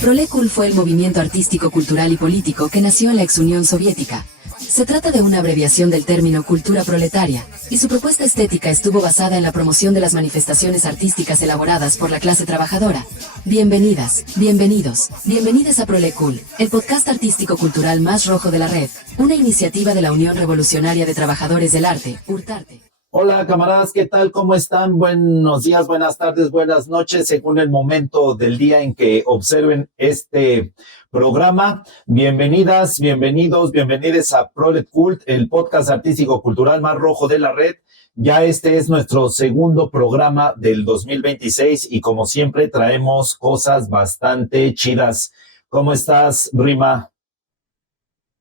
Prolecul fue el movimiento artístico, cultural y político que nació en la ex Unión Soviética. Se trata de una abreviación del término cultura proletaria, y su propuesta estética estuvo basada en la promoción de las manifestaciones artísticas elaboradas por la clase trabajadora. Bienvenidas, bienvenidos, bienvenidas a Prolecul, el podcast artístico-cultural más rojo de la red, una iniciativa de la Unión Revolucionaria de Trabajadores del Arte, URTARTE. Hola camaradas, ¿qué tal? ¿Cómo están? Buenos días, buenas tardes, buenas noches, según el momento del día en que observen este programa. Bienvenidas, bienvenidos, bienvenides a Prolecul, el podcast artístico-cultural más rojo de la red. Ya este es nuestro segundo programa del 2026 y como siempre traemos cosas bastante chidas. ¿Cómo estás, Rima?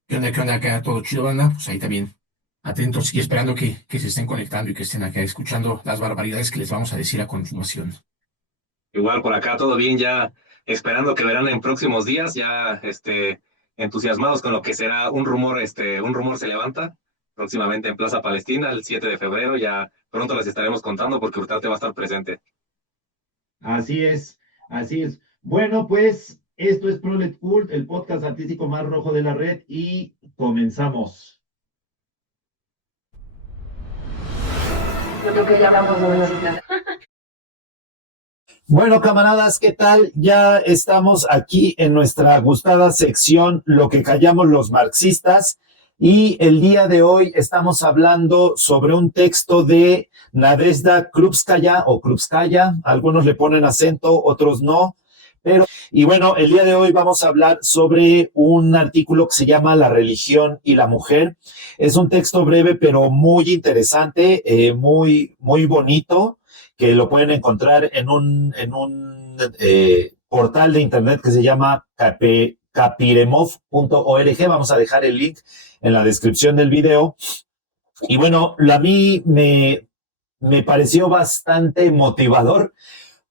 ¿Qué onda? Acá todo chido, banda. Pues ahí también atentos y esperando que se estén conectando y que estén acá escuchando las barbaridades que les vamos a decir a continuación. Igual por acá todo bien, ya esperando que verán en próximos días, ya entusiasmados con lo que será un rumor se levanta próximamente en Plaza Palestina el 7 de febrero, ya pronto les estaremos contando porque Urtarte va a estar presente. Así es, así es. Bueno, pues esto es Prolecul, el podcast artístico más rojo de la red y comenzamos. Yo creo que ya hablamos de velocidad. Bueno, camaradas, ¿qué tal? Ya estamos aquí en nuestra gustada sección Lo que callamos los marxistas y el día de hoy estamos hablando sobre un texto de Nadezhda Krupskaya o Krupskaya, algunos le ponen acento, otros no, y bueno, el día de hoy vamos a hablar sobre un artículo que se llama La religión y la mujer. Es un texto breve pero muy interesante, muy bonito, que lo pueden encontrar en un portal de internet que se llama kapiremov.org. Vamos a dejar el link en la descripción del video. Y bueno, a mí me pareció bastante motivador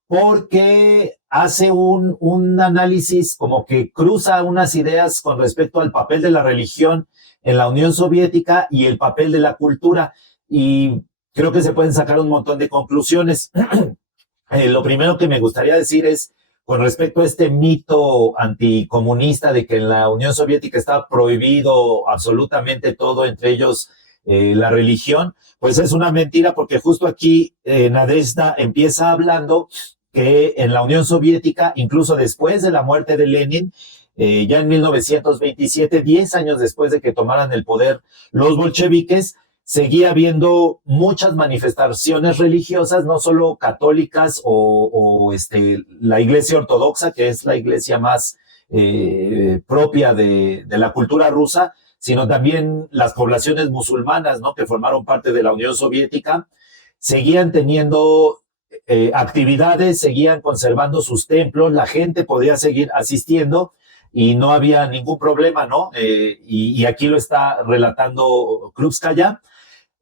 porque hace un análisis como que cruza unas ideas con respecto al papel de la religión en la Unión Soviética y el papel de la cultura. Y creo que se pueden sacar un montón de conclusiones. Lo primero que me gustaría decir es, con respecto a este mito anticomunista de que en la Unión Soviética está prohibido absolutamente todo, entre ellos la religión, pues es una mentira porque justo aquí Nadezhda empieza hablando que en la Unión Soviética, incluso después de la muerte de Lenin, ya en 1927, 10 años después de que tomaran el poder los bolcheviques, seguía habiendo muchas manifestaciones religiosas, no solo católicas o la iglesia ortodoxa, que es la iglesia más propia de la cultura rusa, sino también las poblaciones musulmanas, ¿no?, que formaron parte de la Unión Soviética, seguían teniendo actividades, seguían conservando sus templos, la gente podía seguir asistiendo y no había ningún problema, ¿no? Y aquí lo está relatando Krupskaya.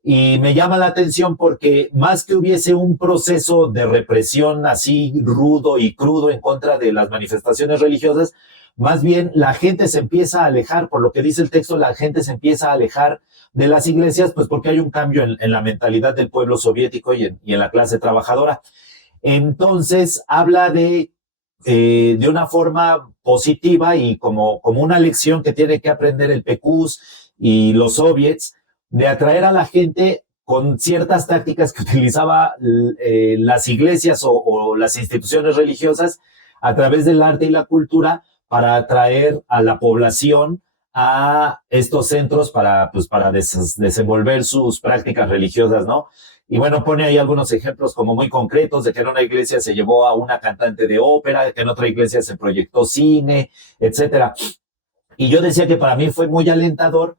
Y me llama la atención porque más que hubiese un proceso de represión así rudo y crudo en contra de las manifestaciones religiosas, más bien la gente se empieza a alejar, por lo que dice el texto, la gente se empieza a alejar de las iglesias, pues porque hay un cambio en la mentalidad del pueblo soviético y en la clase trabajadora. Entonces habla de una forma positiva y como una lección que tiene que aprender el PQS y los soviets, de atraer a la gente con ciertas tácticas que utilizaba las iglesias o las instituciones religiosas a través del arte y la cultura para atraer a la población a estos centros para desenvolver sus prácticas religiosas, ¿no? Y bueno, pone ahí algunos ejemplos como muy concretos de que en una iglesia se llevó a una cantante de ópera, de que en otra iglesia se proyectó cine, etcétera. Y yo decía que para mí fue muy alentador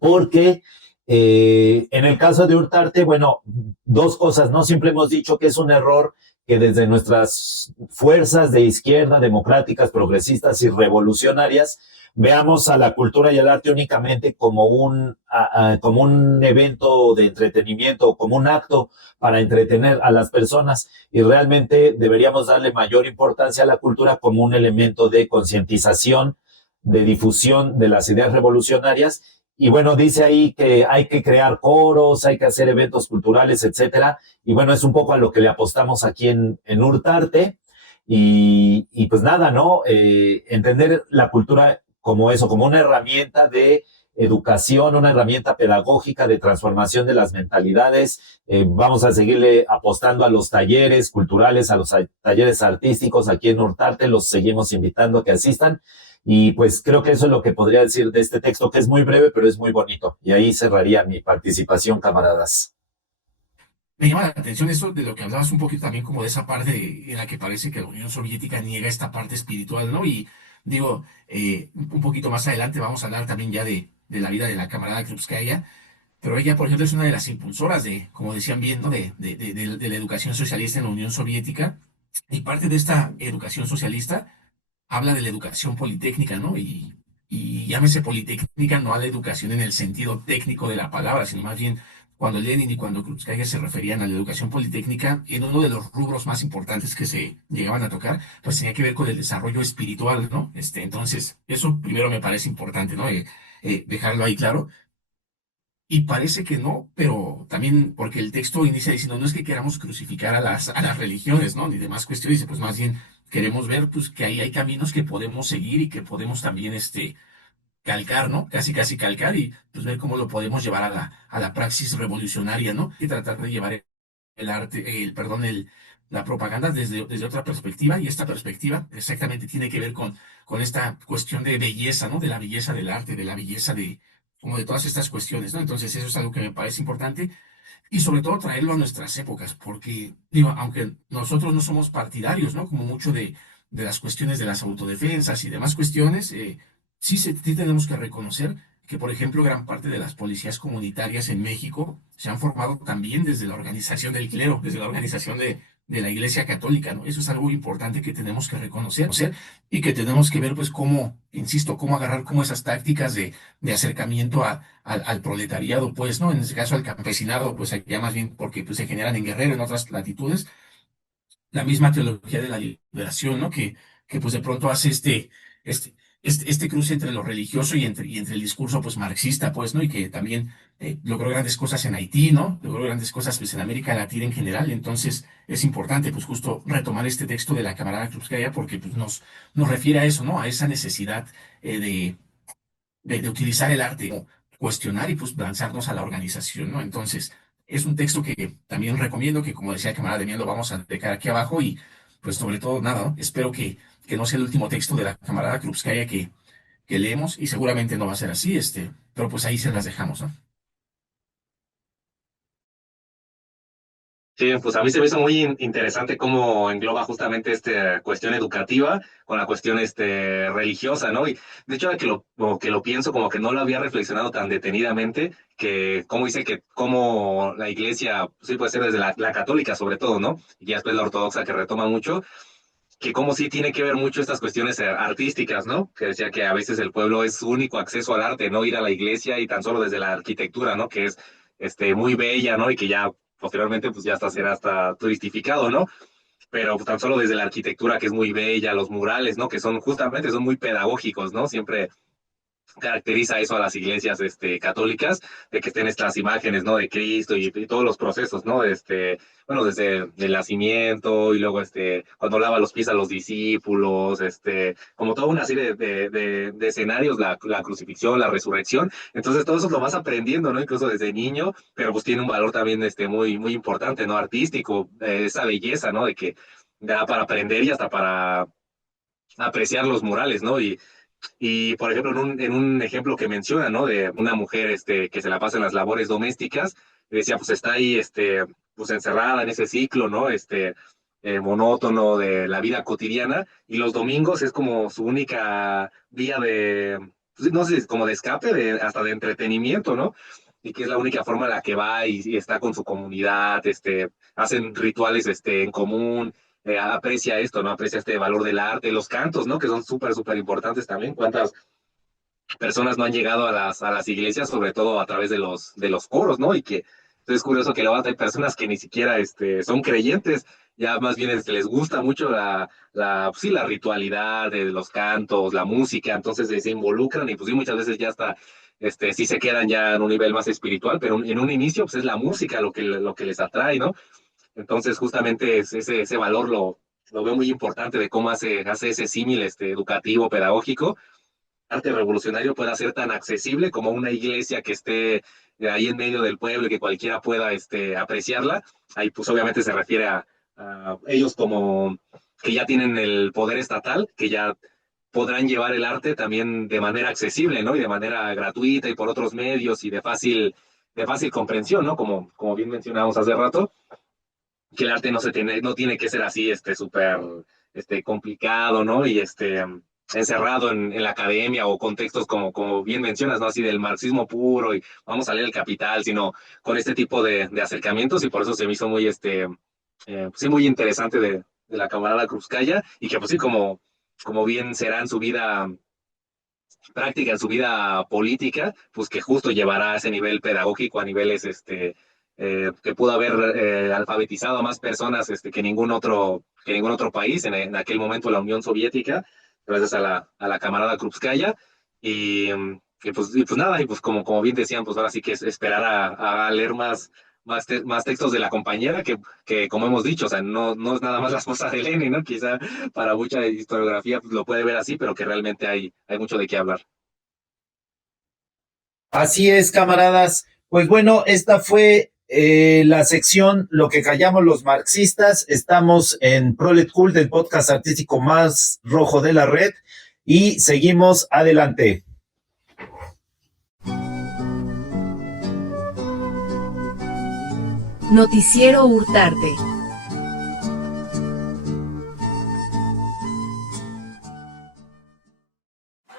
porque en el caso de Urtarte, bueno, dos cosas, ¿no? Siempre hemos dicho que es un error que desde nuestras fuerzas de izquierda, democráticas, progresistas y revolucionarias, veamos a la cultura y al arte únicamente como un evento de entretenimiento, como un acto para entretener a las personas, y realmente deberíamos darle mayor importancia a la cultura como un elemento de concientización, de difusión de las ideas revolucionarias. Y bueno, dice ahí que hay que crear coros, hay que hacer eventos culturales, etcétera. Y bueno, es un poco a lo que le apostamos aquí en Urtarte. y pues nada, ¿no? Entender la cultura como eso, como una herramienta de educación, una herramienta pedagógica de transformación de las mentalidades. Vamos a seguirle apostando a los talleres culturales, a los talleres artísticos aquí en Urtarte, los seguimos invitando a que asistan. Y pues creo que eso es lo que podría decir de este texto, que es muy breve, pero es muy bonito. Y ahí cerraría mi participación, camaradas. Me llama la atención eso de lo que hablabas un poquito también como de esa parte en la que parece que la Unión Soviética niega esta parte espiritual, ¿no? Y digo, un poquito más adelante vamos a hablar también ya de la vida de la camarada Krupskaya, pero ella, por ejemplo, es una de las impulsoras de, como decían bien, ¿no? De la educación socialista en la Unión Soviética. Y parte de esta educación socialista habla de la educación politécnica, ¿no? Y llámese politécnica no a la educación en el sentido técnico de la palabra, sino más bien cuando Lenin y cuando Krupskaya se referían a la educación politécnica, en uno de los rubros más importantes que se llegaban a tocar, pues tenía que ver con el desarrollo espiritual, ¿no? Entonces, eso primero me parece importante, ¿no? Dejarlo ahí claro. Y parece que no, pero también porque el texto inicia diciendo, no es que queramos crucificar a las religiones, ¿no? Ni demás cuestiones, dice, pues más bien queremos ver pues que ahí hay caminos que podemos seguir y que podemos también calcar, ¿no? Casi casi calcar y pues ver cómo lo podemos llevar a la praxis revolucionaria, ¿no? Y tratar de llevar el arte, perdón, la propaganda desde otra perspectiva, y esta perspectiva exactamente tiene que ver con esta cuestión de belleza, ¿no? De la belleza del arte, de la belleza como de todas estas cuestiones, ¿no? Entonces eso es algo que me parece importante y sobre todo traerlo a nuestras épocas, porque, digo, aunque nosotros no somos partidarios, ¿no? Como mucho de las cuestiones de las autodefensas y demás cuestiones, sí tenemos que reconocer que, por ejemplo, gran parte de las policías comunitarias en México se han formado también desde la organización del clero, desde la organización de la Iglesia Católica, ¿no? Eso es algo importante que tenemos que reconocer y que tenemos que ver, pues, cómo, insisto, cómo agarrar como esas tácticas de acercamiento al proletariado, pues, ¿no? En este caso al campesinado, pues, ya más bien porque pues, se generan en Guerrero, en otras latitudes, la misma teología de la liberación, ¿no? Que pues de pronto hace este, este cruce entre lo religioso y entre el discurso pues marxista, pues, ¿no? Y que también logró grandes cosas en Haití, ¿no? Logró grandes cosas pues en América Latina en general. Entonces es importante pues justo retomar este texto de la camarada Krupskaya porque pues nos refiere a eso, ¿no? A esa necesidad de utilizar el arte, como cuestionar y pues lanzarnos a la organización, ¿no? Entonces, es un texto que también recomiendo, que como decía el camarada Demián, lo vamos a dejar aquí abajo y pues sobre todo nada, ¿no? Espero que no sea el último texto de la camarada Krupskaya que leemos y seguramente no va a ser así, pero pues ahí se las dejamos, ¿no? Sí, pues a mí se me hizo muy interesante cómo engloba justamente esta cuestión educativa con la cuestión religiosa, ¿no? Y de hecho, ahora como que lo pienso, como que no lo había reflexionado tan detenidamente, que como dice que como la iglesia, sí puede ser desde la católica sobre todo, ¿no? Y ya después la ortodoxa que retoma mucho, que como sí tiene que ver mucho estas cuestiones artísticas, ¿no? Que decía que a veces el pueblo es su único acceso al arte, no ir a la iglesia y tan solo desde la arquitectura, ¿no? Que es muy bella, ¿no? Y que ya posteriormente pues ya hasta será hasta turistificado, ¿no? Pero pues, tan solo desde la arquitectura que es muy bella, los murales, ¿no? Que son justamente son muy pedagógicos, ¿no? Siempre caracteriza eso a las iglesias católicas, de que estén estas imágenes, ¿no? De Cristo y todos los procesos, ¿no? Bueno, desde el nacimiento y luego cuando lava los pies a los discípulos, como toda una serie de escenarios, la crucifixión, la resurrección. Entonces todo eso lo vas aprendiendo, ¿no? Incluso desde niño, pero pues tiene un valor también muy, muy importante, ¿no? Artístico, esa belleza, ¿no? De que da para aprender y hasta para apreciar los murales, ¿no? Y por ejemplo, en un ejemplo que menciona, ¿no? De una mujer que se la pasa en las labores domésticas, decía, pues está ahí, pues encerrada en ese ciclo, ¿no? Monótono de la vida cotidiana, y los domingos es como su única vía pues, no sé, como de escape, hasta de entretenimiento, ¿no? Y que es la única forma en la que va y está con su comunidad, hacen rituales, en común, aprecia esto, ¿no? Aprecia este valor del arte, los cantos, ¿no? Que son súper, súper importantes también. ¿Cuántas personas no han llegado a las iglesias, sobre todo a través de los coros, ¿no? Y que entonces es curioso que luego hay personas que ni siquiera son creyentes, ya más bien les gusta mucho pues sí, la ritualidad de los cantos, la música, entonces se involucran y pues sí, muchas veces ya está, sí se quedan ya en un nivel más espiritual, pero en un inicio pues es la música lo que les atrae, ¿no? Entonces, justamente ese valor lo veo muy importante de cómo hace ese símil educativo, pedagógico. Arte revolucionario pueda ser tan accesible como una iglesia que esté ahí en medio del pueblo y que cualquiera pueda apreciarla. Ahí pues obviamente se refiere a ellos como que ya tienen el poder estatal, que ya podrán llevar el arte también de manera accesible, ¿no? Y de manera gratuita y por otros medios y de fácil comprensión, ¿no? Como bien mencionábamos hace rato, que el arte no tiene que ser así, súper, complicado, ¿no? Y encerrado en la academia o contextos como bien mencionas, ¿no? Así del marxismo puro y vamos a leer el Capital, sino con este tipo de acercamientos, y por eso se me hizo muy, sí, muy interesante de la camarada Krupskaya, y que pues sí, como bien será en su vida práctica, en su vida política, pues que justo llevará a ese nivel pedagógico, a niveles que pudo haber alfabetizado a más personas que ningún otro país en aquel momento, la Unión Soviética, gracias a la camarada Krupskaya. Y pues nada, y pues como bien decían, pues ahora sí que es esperar a leer más textos de la compañera, que como hemos dicho, o sea, no es nada más la esposa de Lenin, ¿no? Quizá para mucha historiografía pues, lo puede ver así, pero que realmente hay mucho de qué hablar. Así es, camaradas. Pues bueno, esta fue la sección Lo que callamos los marxistas. Estamos en Prolet Cool, del podcast artístico más rojo de la red, y seguimos adelante. Noticiero Hurtarte.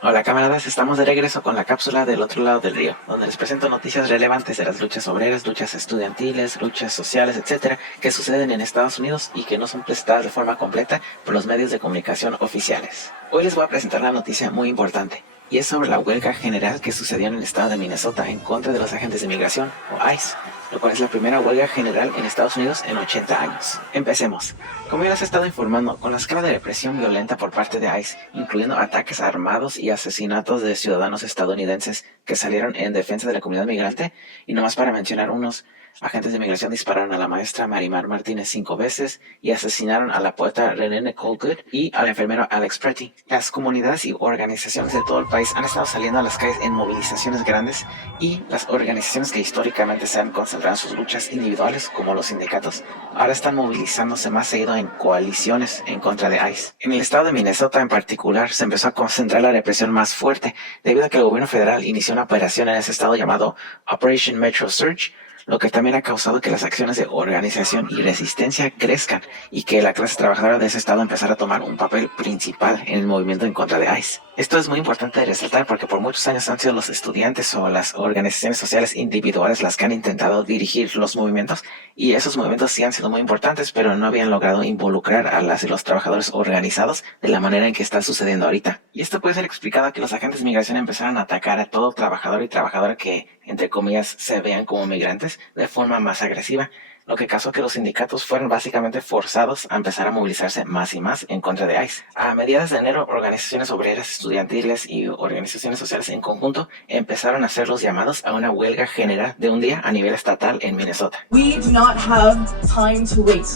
Hola camaradas, estamos de regreso con la cápsula del otro lado del río, donde les presento noticias relevantes de las luchas obreras, luchas estudiantiles, luchas sociales, etcétera, que suceden en Estados Unidos y que no son presentadas de forma completa por los medios de comunicación oficiales. Hoy les voy a presentar una noticia muy importante, y es sobre la huelga general que sucedió en el estado de Minnesota en contra de los agentes de migración, o ICE, lo cual es la primera huelga general en Estados Unidos en 80 años. Empecemos. Como ya les he estado informando, con la escala de represión violenta por parte de ICE, incluyendo ataques armados y asesinatos de ciudadanos estadounidenses que salieron en defensa de la comunidad migrante, y nomás para mencionar unos, agentes de migración dispararon a la maestra Marimar Martínez 5 veces y asesinaron a la poeta Renee Nicole Good y al enfermero Alex Pretty. Las comunidades y organizaciones de todo el país han estado saliendo a las calles en movilizaciones grandes, y las organizaciones que históricamente se han concentrado en sus luchas individuales, como los sindicatos, ahora están movilizándose más seguido en coaliciones en contra de ICE. En el estado de Minnesota en particular se empezó a concentrar la represión más fuerte debido a que el gobierno federal inició una operación en ese estado llamado Operation Metro Surge, lo que también ha causado que las acciones de organización y resistencia crezcan y que la clase trabajadora de ese estado empezara a tomar un papel principal en el movimiento en contra de ICE. Esto es muy importante de resaltar porque por muchos años han sido los estudiantes o las organizaciones sociales individuales las que han intentado dirigir los movimientos, y esos movimientos sí han sido muy importantes, pero no habían logrado involucrar a las y los trabajadores organizados de la manera en que está sucediendo ahorita. Y esto puede ser explicado a que los agentes de migración empezaron a atacar a todo trabajador y trabajadora que, entre comillas, se vean como migrantes de forma más agresiva, lo que causó que los sindicatos fueran básicamente forzados a empezar a movilizarse más y más en contra de ICE. A mediados de enero, organizaciones obreras, estudiantiles y organizaciones sociales en conjunto empezaron a hacer los llamados a una huelga general de un día a nivel estatal en Minnesota. We do not have time to wait.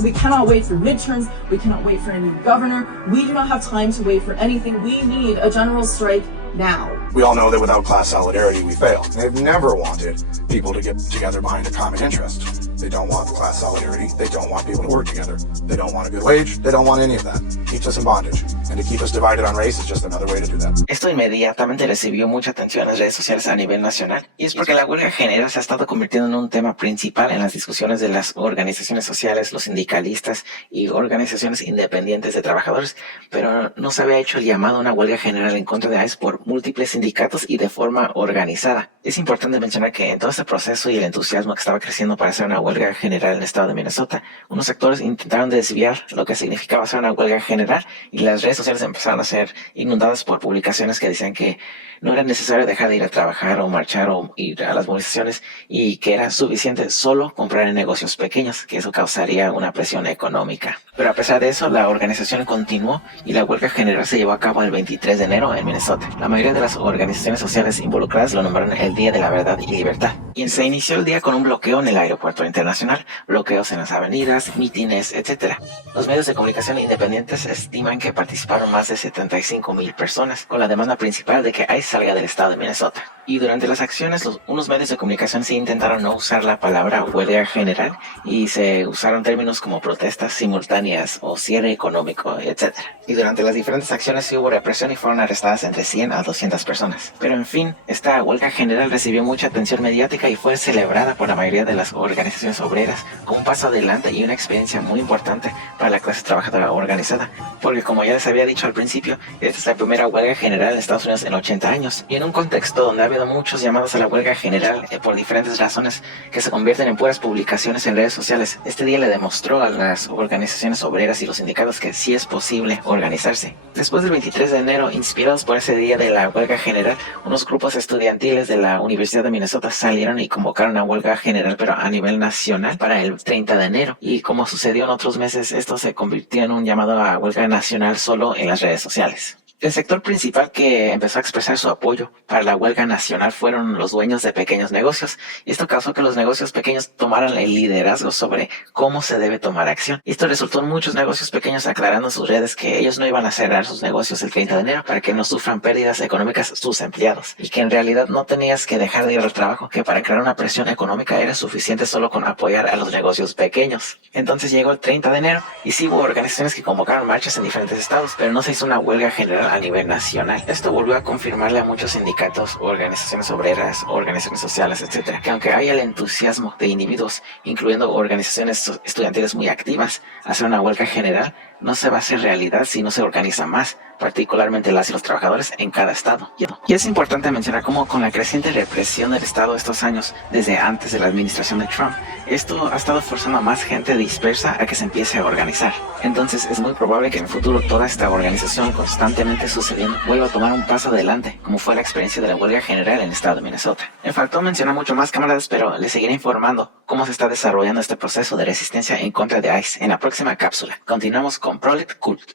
We cannot wait for midterms. We cannot wait for a new governor. We do not have time to wait for anything. We need a general strike now. We all know that without class solidarity, we fail. They've never wanted people to get together behind a common interest. They don't want class solidarity. They don't want people to work together. They don't want a good wage. They don't want any of that. Keeps us in bondage. And to keep us divided on race is just another way to do that. Esto inmediatamente recibió mucha atención en las redes sociales a nivel nacional, y es porque la huelga general se ha estado convirtiendo en un tema principal en las discusiones de las organizaciones sociales, los sindicalistas y organizaciones independientes de trabajadores, pero no se había hecho el llamado a una huelga general en contra de ICE por múltiples sindicatos y de forma organizada. Es importante mencionar que en todo este proceso y el entusiasmo que estaba creciendo para hacer una huelga general en el estado de Minnesota, unos sectores intentaron desviar lo que significaba hacer una huelga general, y las redes sociales empezaron a ser inundadas por publicaciones que decían que no era necesario dejar de ir a trabajar o marchar o ir a las movilizaciones, y que era suficiente solo comprar en negocios pequeños, que eso causaría una presión económica. Pero a pesar de eso, la organización continuó y la huelga general se llevó a cabo el 23 de enero en Minnesota. La mayoría de las organizaciones sociales involucradas lo nombraron el Día de la Verdad y Libertad, y se inició el día con un bloqueo en el aeropuerto internacional internacional, bloqueos en las avenidas, mítines, etc. Los medios de comunicación independientes estiman que participaron más de 75,000 personas, con la demanda principal de que ICE salga del estado de Minnesota. Y durante las acciones, unos medios de comunicación sí intentaron no usar la palabra huelga general y se usaron términos como protestas simultáneas o cierre económico, etc. Y durante las diferentes acciones sí hubo represión y fueron arrestadas entre 100 a 200 personas. Pero en fin, esta huelga general recibió mucha atención mediática y fue celebrada por la mayoría de las organizaciones obreras como un paso adelante y una experiencia muy importante para la clase trabajadora organizada. Porque como ya les había dicho al principio, esta es la primera huelga general en Estados Unidos en 80 años. Y en un contexto donde ha habido muchos llamados a la huelga general por diferentes razones que se convierten en puras publicaciones en redes sociales, este día le demostró a las organizaciones obreras y los sindicatos que sí es posible organizarse. Después del 23 de enero, inspirados por ese día de la huelga general, unos grupos estudiantiles de la Universidad de Minnesota salieron y convocaron a huelga general, pero a nivel nacional, para el 30 de enero. Y como sucedió en otros meses, esto se convirtió en un llamado a huelga nacional solo en las redes sociales. El sector principal que empezó a expresar su apoyo para la huelga nacional fueron los dueños de pequeños negocios. Y esto causó que los negocios pequeños tomaran el liderazgo sobre cómo se debe tomar acción. Y esto resultó en muchos negocios pequeños aclarando en sus redes que ellos no iban a cerrar sus negocios el 30 de enero para que no sufran pérdidas económicas sus empleados. Y que en realidad no tenías que dejar de ir al trabajo, que para crear una presión económica era suficiente solo con apoyar a los negocios pequeños. Entonces llegó el 30 de enero y sí hubo organizaciones que convocaron marchas en diferentes estados, pero no se hizo una huelga general a nivel nacional. Esto volvió a confirmarle a muchos sindicatos, organizaciones obreras, organizaciones sociales, etc., que aunque haya el entusiasmo de individuos, incluyendo organizaciones estudiantiles muy activas, hacer una huelga general no se va a hacer realidad si no se organiza más, particularmente las y los trabajadores en cada estado. Y es importante mencionar cómo con la creciente represión del estado estos años, desde antes de la administración de Trump, esto ha estado forzando a más gente dispersa a que se empiece a organizar. Entonces es muy probable que en el futuro toda esta organización constantemente sucediendo vuelva a tomar un paso adelante, como fue la experiencia de la huelga general en el estado de Minnesota. Me faltó mencionar mucho más, camaradas, pero les seguiré informando cómo se está desarrollando este proceso de resistencia en contra de ICE en la próxima cápsula. Continuamos con Prolet Cult.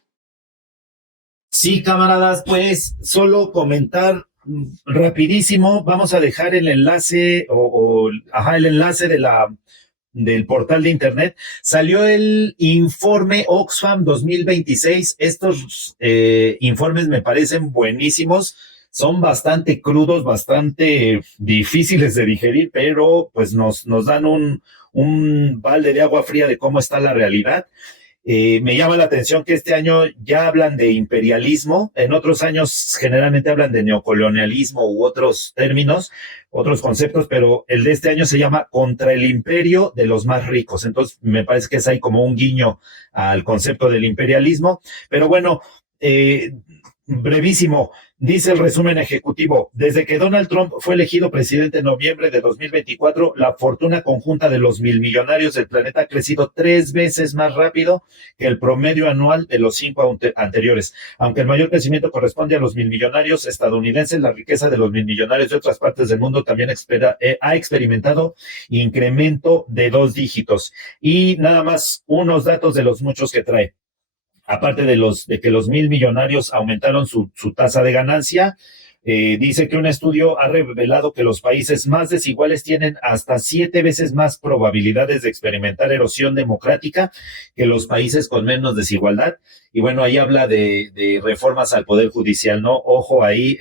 Sí, camaradas, pues solo comentar rapidísimo, vamos a dejar el enlace el enlace del portal de internet. Salió el informe Oxfam 2026. Estos informes me parecen buenísimos. Son bastante crudos, bastante difíciles de digerir, pero pues nos dan un balde de agua fría de cómo está la realidad. Me llama la atención que este año ya hablan de imperialismo. En otros años generalmente hablan de neocolonialismo u otros términos, otros conceptos, pero el de este año se llama contra el imperio de los más ricos. Entonces me parece que es ahí como un guiño al concepto del imperialismo. Pero bueno, brevísimo, dice el resumen ejecutivo. Desde que Donald Trump fue elegido presidente en noviembre de 2024, la fortuna conjunta de los milmillonarios del planeta ha crecido 3 veces más rápido que el promedio anual de los 5 anteriores. Aunque el mayor crecimiento corresponde a los milmillonarios estadounidenses, la riqueza de los milmillonarios de otras partes del mundo también ha experimentado incremento de 2 dígitos. Y nada más unos datos de los muchos que trae. Aparte de que los 1,000 millonarios aumentaron su tasa de ganancia, dice que un estudio ha revelado que los países más desiguales tienen hasta 7 veces más probabilidades de experimentar erosión democrática que los países con menos desigualdad. Y bueno, ahí habla de reformas al Poder Judicial, ¿no? Ojo ahí,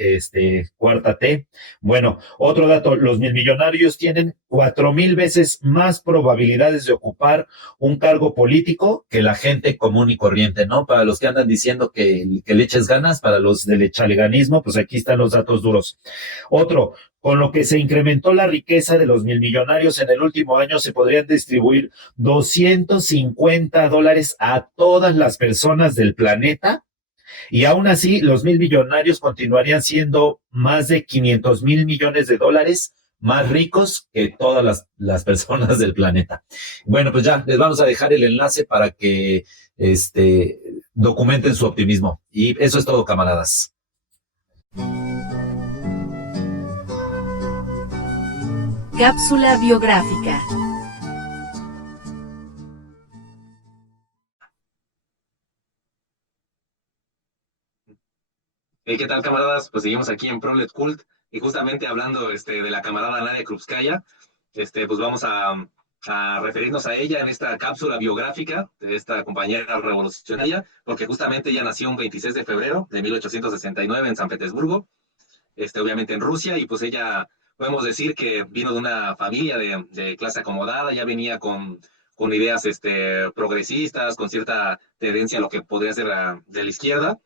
cuarta T. Bueno, otro dato, los milmillonarios tienen 4,000 veces más probabilidades de ocupar un cargo político que la gente común y corriente, ¿no? Para los que andan diciendo que le eches ganas, para los del echaleganismo, pues aquí están los datos duros. Otro, con lo que se incrementó la riqueza de los milmillonarios en el último año, se podrían distribuir $250 a todas las personas del planeta, y aún así los milmillonarios continuarían siendo más de $500,000 millones más ricos que todas las personas del planeta. Bueno, pues ya les vamos a dejar el enlace para que documenten su optimismo. Y eso es todo, camaradas. Cápsula biográfica. ¿Qué tal, camaradas? Pues seguimos aquí en Prolet Cult y justamente hablando de la camarada Nadia Krupskaya, pues vamos a a referirnos a ella en esta cápsula biográfica de esta compañera revolucionaria, porque justamente ella nació un 26 de febrero de 1869 en San Petersburgo, obviamente en Rusia, y pues ella, podemos decir que vino de una familia de clase acomodada, ya venía con ideas progresistas, con cierta tendencia a lo que podría ser de la izquierda,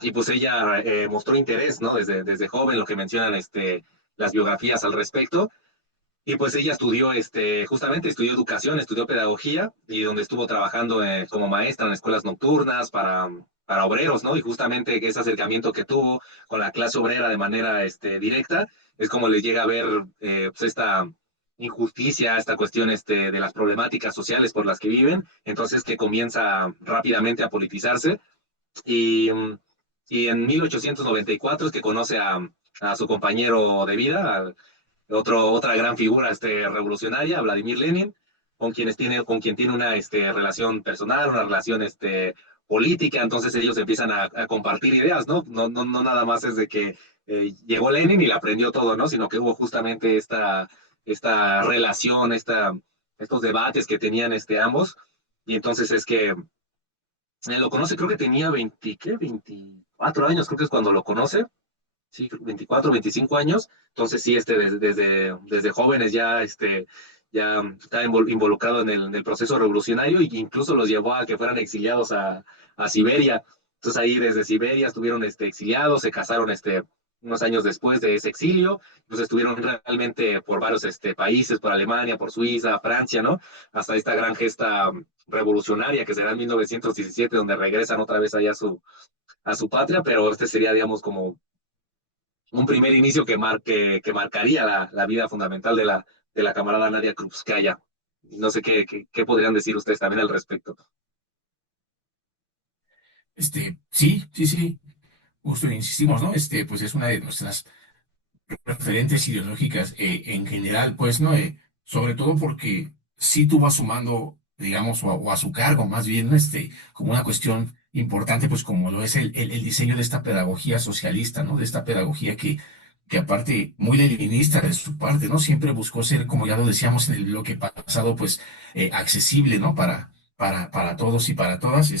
y pues ella mostró interés, ¿no? Desde joven, lo que mencionan las biografías al respecto, y pues ella estudió, justamente estudió educación, estudió pedagogía, y donde estuvo trabajando como maestra en escuelas nocturnas para obreros, ¿no? Y justamente ese acercamiento que tuvo con la clase obrera de manera directa, es como les llega a ver pues esta injusticia, esta cuestión de las problemáticas sociales por las que viven, entonces que comienza rápidamente a politizarse, y, y en 1894 es que conoce a su compañero de vida, otra gran figura revolucionaria, Vladimir Lenin, con quien tiene una relación personal, una relación política, entonces ellos empiezan a compartir ideas, ¿no? No nada más es de que llegó Lenin y le aprendió todo, ¿no? Sino que hubo justamente esta relación, estos debates que tenían ambos, y entonces es que lo conoce, creo que tenía 20, ¿qué? 24 años, creo que es cuando lo conoce, sí, 24, 25 años, entonces sí, desde jóvenes ya está involucrado en el proceso revolucionario, e incluso los llevó a que fueran exiliados a Siberia. Entonces ahí desde Siberia estuvieron exiliados, se casaron unos años después de ese exilio, pues estuvieron realmente por varios países, por Alemania, por Suiza, Francia, ¿no? Hasta esta gran gesta revolucionaria que será en 1917, donde regresan otra vez allá a su patria, pero sería, digamos, como un primer inicio que marcaría la vida fundamental de la camarada Nadia Krupskaya. No sé qué podrían decir ustedes también al respecto. Sí, justo insistimos, ¿no? Pues es una de nuestras referentes ideológicas en general, pues, ¿no? Sobre todo porque sí tuvo sumando, digamos, o a su cargo más bien, ¿no? Como una cuestión importante, pues como lo es el diseño de esta pedagogía socialista, ¿no? De esta pedagogía que aparte, muy leninista de su parte, ¿no? Siempre buscó ser, como ya lo decíamos en el bloque pasado, pues, accesible, ¿no? Para todos y para todas,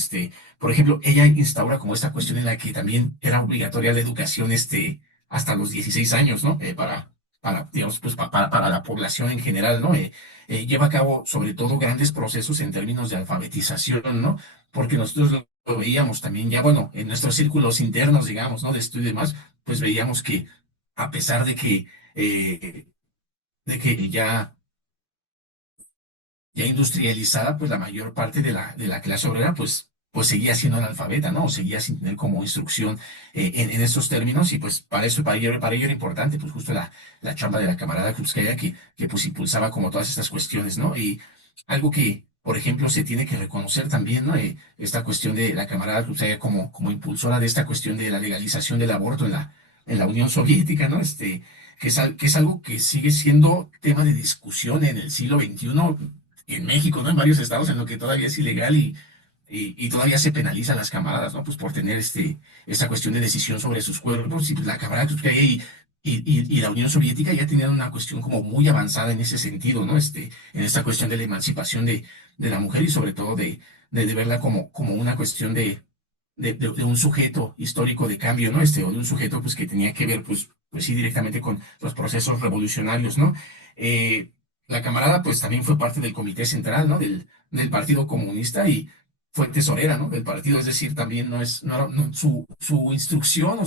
por ejemplo, ella instaura como esta cuestión en la que también era obligatoria la educación, hasta los 16 años, ¿no? Digamos, pues, para la población en general, ¿no? Lleva a cabo, sobre todo, grandes procesos en términos de alfabetización, ¿no? Porque nosotros lo veíamos también ya, bueno, en nuestros círculos internos, digamos, ¿no? De estudio y demás, pues veíamos que a pesar de que ya industrializada, pues la mayor parte de la clase obrera, pues seguía siendo analfabeta, ¿no? O seguía sin tener como instrucción en estos términos, y pues para ello era importante, pues justo la chamba de la camarada Krupskaya que pues impulsaba como todas estas cuestiones, ¿no? Y algo que, por ejemplo, se tiene que reconocer también, ¿no? Esta cuestión de la camarada Krupskaya como impulsora de esta cuestión de la legalización del aborto en la Unión Soviética, ¿no? Que es algo que sigue siendo tema de discusión en el siglo XXI en México, ¿no? En varios estados en lo que todavía es ilegal y todavía se penaliza a las camaradas, ¿no? Pues por tener esta cuestión de decisión sobre sus cuerpos, y pues la camarada que hay y la Unión Soviética ya tenían una cuestión como muy avanzada en ese sentido, ¿no? En esta cuestión de la emancipación de la mujer, y sobre todo de verla como una cuestión de un sujeto histórico de cambio, ¿no? O de un sujeto pues que tenía que ver pues sí directamente con los procesos revolucionarios, ¿no? La camarada pues también fue parte del comité central, ¿no? Del Partido Comunista, y fue tesorera, ¿no? Del partido, es decir, también su instrucción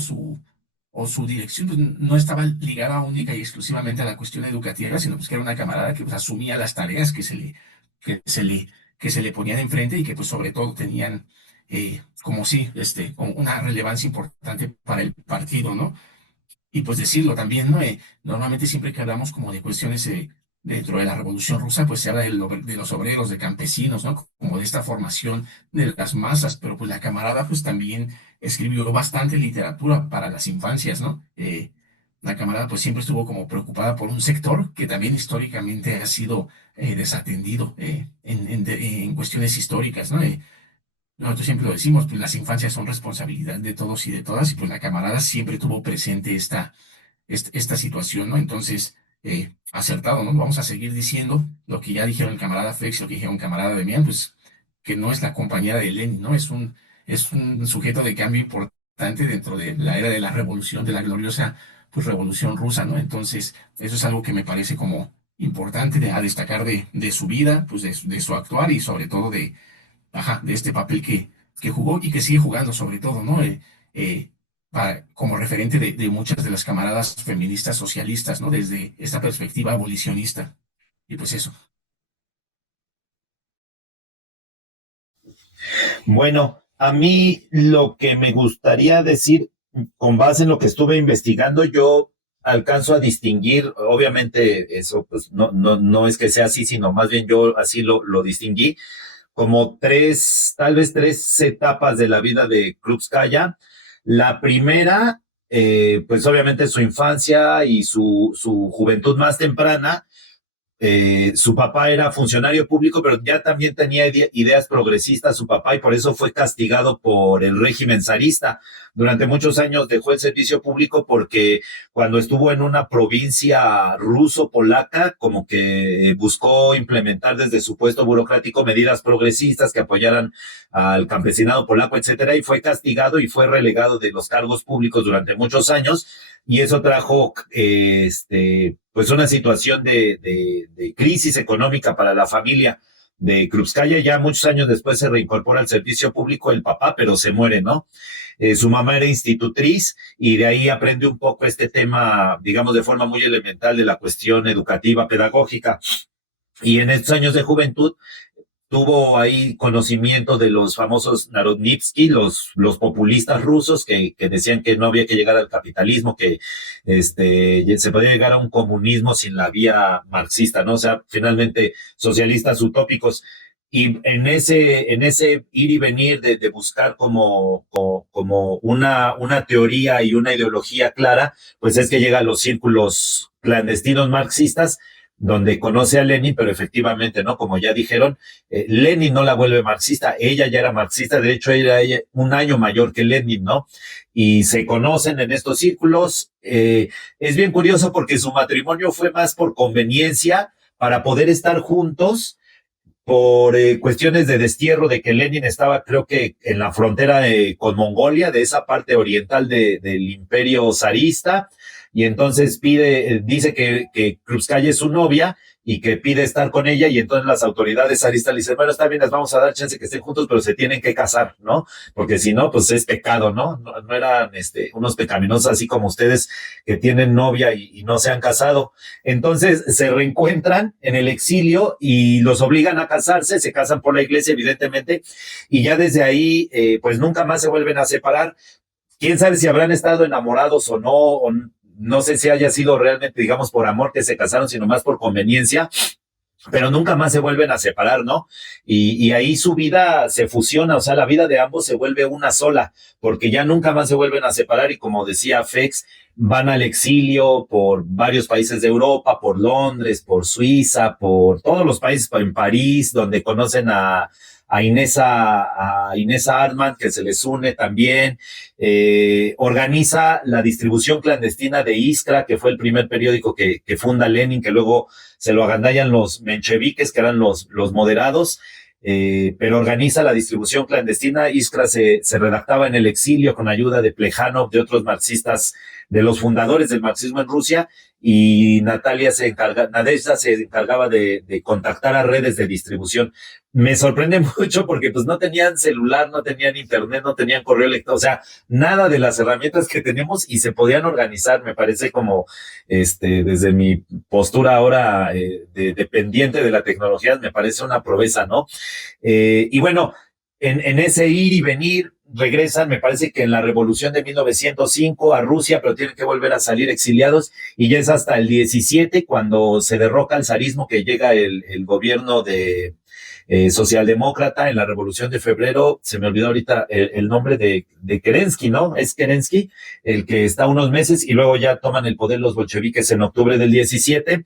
o su dirección pues, no estaba ligada única y exclusivamente a la cuestión educativa, sino pues que era una camarada que pues, asumía las tareas que se le, que se le ponían enfrente, y que pues sobre todo tenían como sí, como una relevancia importante para el partido, ¿no? Y pues decirlo también, ¿no? Normalmente siempre que hablamos como de cuestiones dentro de la Revolución Rusa, pues se habla de los obreros, de campesinos, ¿no? Como de esta formación de las masas, pero pues la camarada pues también escribió bastante literatura para las infancias, ¿no? La camarada pues siempre estuvo como preocupada por un sector que también históricamente ha sido desatendido en cuestiones históricas, ¿no? Nosotros siempre lo decimos, pues las infancias son responsabilidad de todos y de todas, y pues la camarada siempre tuvo presente esta situación, ¿no? Entonces, acertado, ¿no? Vamos a seguir diciendo lo que ya dijeron el camarada Fex, lo que dijeron el camarada Demian, pues que no es la compañera de Lenin, ¿no? Es un sujeto de cambio importante dentro de la era de la revolución, de la gloriosa pues revolución rusa, ¿no? Entonces, eso es algo que me parece como importante a destacar de su vida, pues de su actuar y sobre todo de este papel que jugó y que sigue jugando sobre todo, ¿no? Eh, como referente de muchas de las camaradas feministas socialistas, ¿no? Desde esta perspectiva abolicionista. Y pues eso. Bueno, a mí lo que me gustaría decir, con base en lo que estuve investigando, yo alcanzo a distinguir, obviamente eso pues no es que sea así, sino más bien yo así lo distinguí, como tal vez tres etapas de la vida de Krupskaya. La primera, pues obviamente su infancia y su juventud más temprana. Su papá era funcionario público, pero ya también tenía ideas progresistas su papá y por eso fue castigado por el régimen zarista. Durante muchos años dejó el servicio público porque cuando estuvo en una provincia ruso-polaca, como que buscó implementar desde su puesto burocrático medidas progresistas que apoyaran al campesinado polaco, etcétera, y fue castigado y fue relegado de los cargos públicos durante muchos años. Y eso trajo pues una situación de crisis económica para la familia de Krupskaya. Ya muchos años después se reincorpora al servicio público el papá, pero se muere, ¿no? Su mamá era institutriz y de ahí aprende un poco este tema, digamos, de forma muy elemental de la cuestión educativa, pedagógica. Y en estos años de juventud tuvo ahí conocimiento de los famosos Narodnitsky, los populistas rusos que decían que no había que llegar al capitalismo, que se podía llegar a un comunismo sin la vía marxista, ¿no? O sea, finalmente socialistas utópicos. Y en ese ir y venir de buscar como una teoría y una ideología clara, pues es que llega a los círculos clandestinos marxistas, donde conoce a Lenin, pero efectivamente, ¿no? Como ya dijeron, Lenin no la vuelve marxista, ella ya era marxista, de hecho ella un año mayor que Lenin, ¿no? Y se conocen en estos círculos. Es bien curioso porque su matrimonio fue más por conveniencia, para poder estar juntos, por cuestiones de destierro, de que Lenin estaba, creo que en la frontera con Mongolia, de esa parte oriental del imperio zarista, y entonces dice que Krupskaya es su novia y que pide estar con ella, y entonces las autoridades zaristas le dicen, bueno, está bien, les vamos a dar chance que estén juntos, pero se tienen que casar, ¿no? Porque si no, pues es pecado, ¿no? No eran unos pecaminosos así como ustedes que tienen novia y no se han casado. Entonces se reencuentran en el exilio y los obligan a casarse, se casan por la iglesia, evidentemente, y ya desde ahí, pues nunca más se vuelven a separar. Quién sabe si habrán estado enamorados o no, no sé si haya sido realmente, digamos, por amor que se casaron, sino más por conveniencia, pero nunca más se vuelven a separar, ¿no? Y ahí su vida se fusiona, o sea, la vida de ambos se vuelve una sola, porque ya nunca más se vuelven a separar, y como decía Fex, van al exilio por varios países de Europa, por Londres, por Suiza, por todos los países, en París, donde conocen a Inés Arman, que se les une también. Organiza la distribución clandestina de Iskra, que fue el primer periódico que funda Lenin, que luego se lo agandallan los mencheviques, que eran los moderados, pero organiza la distribución clandestina. Iskra se redactaba en el exilio con ayuda de Plejánov, de otros marxistas, de los fundadores del marxismo en Rusia, y Nadezhda se encargaba de contactar a redes de distribución. Me sorprende mucho porque pues no tenían celular, no tenían internet, no tenían correo electrónico, o sea, nada de las herramientas que tenemos, y se podían organizar. Me parece como, desde mi postura ahora de dependiente de la tecnología, me parece una proeza, ¿no? Y bueno, en ese ir y venir, regresan, me parece que en la revolución de 1905 a Rusia, pero tienen que volver a salir exiliados, y ya es hasta el 17 cuando se derroca el zarismo, que llega el gobierno de socialdemócrata en la Revolución de Febrero. Se me olvidó ahorita el nombre de Kerensky, ¿no? Es Kerensky, el que está unos meses, y luego ya toman el poder los bolcheviques en octubre del 17.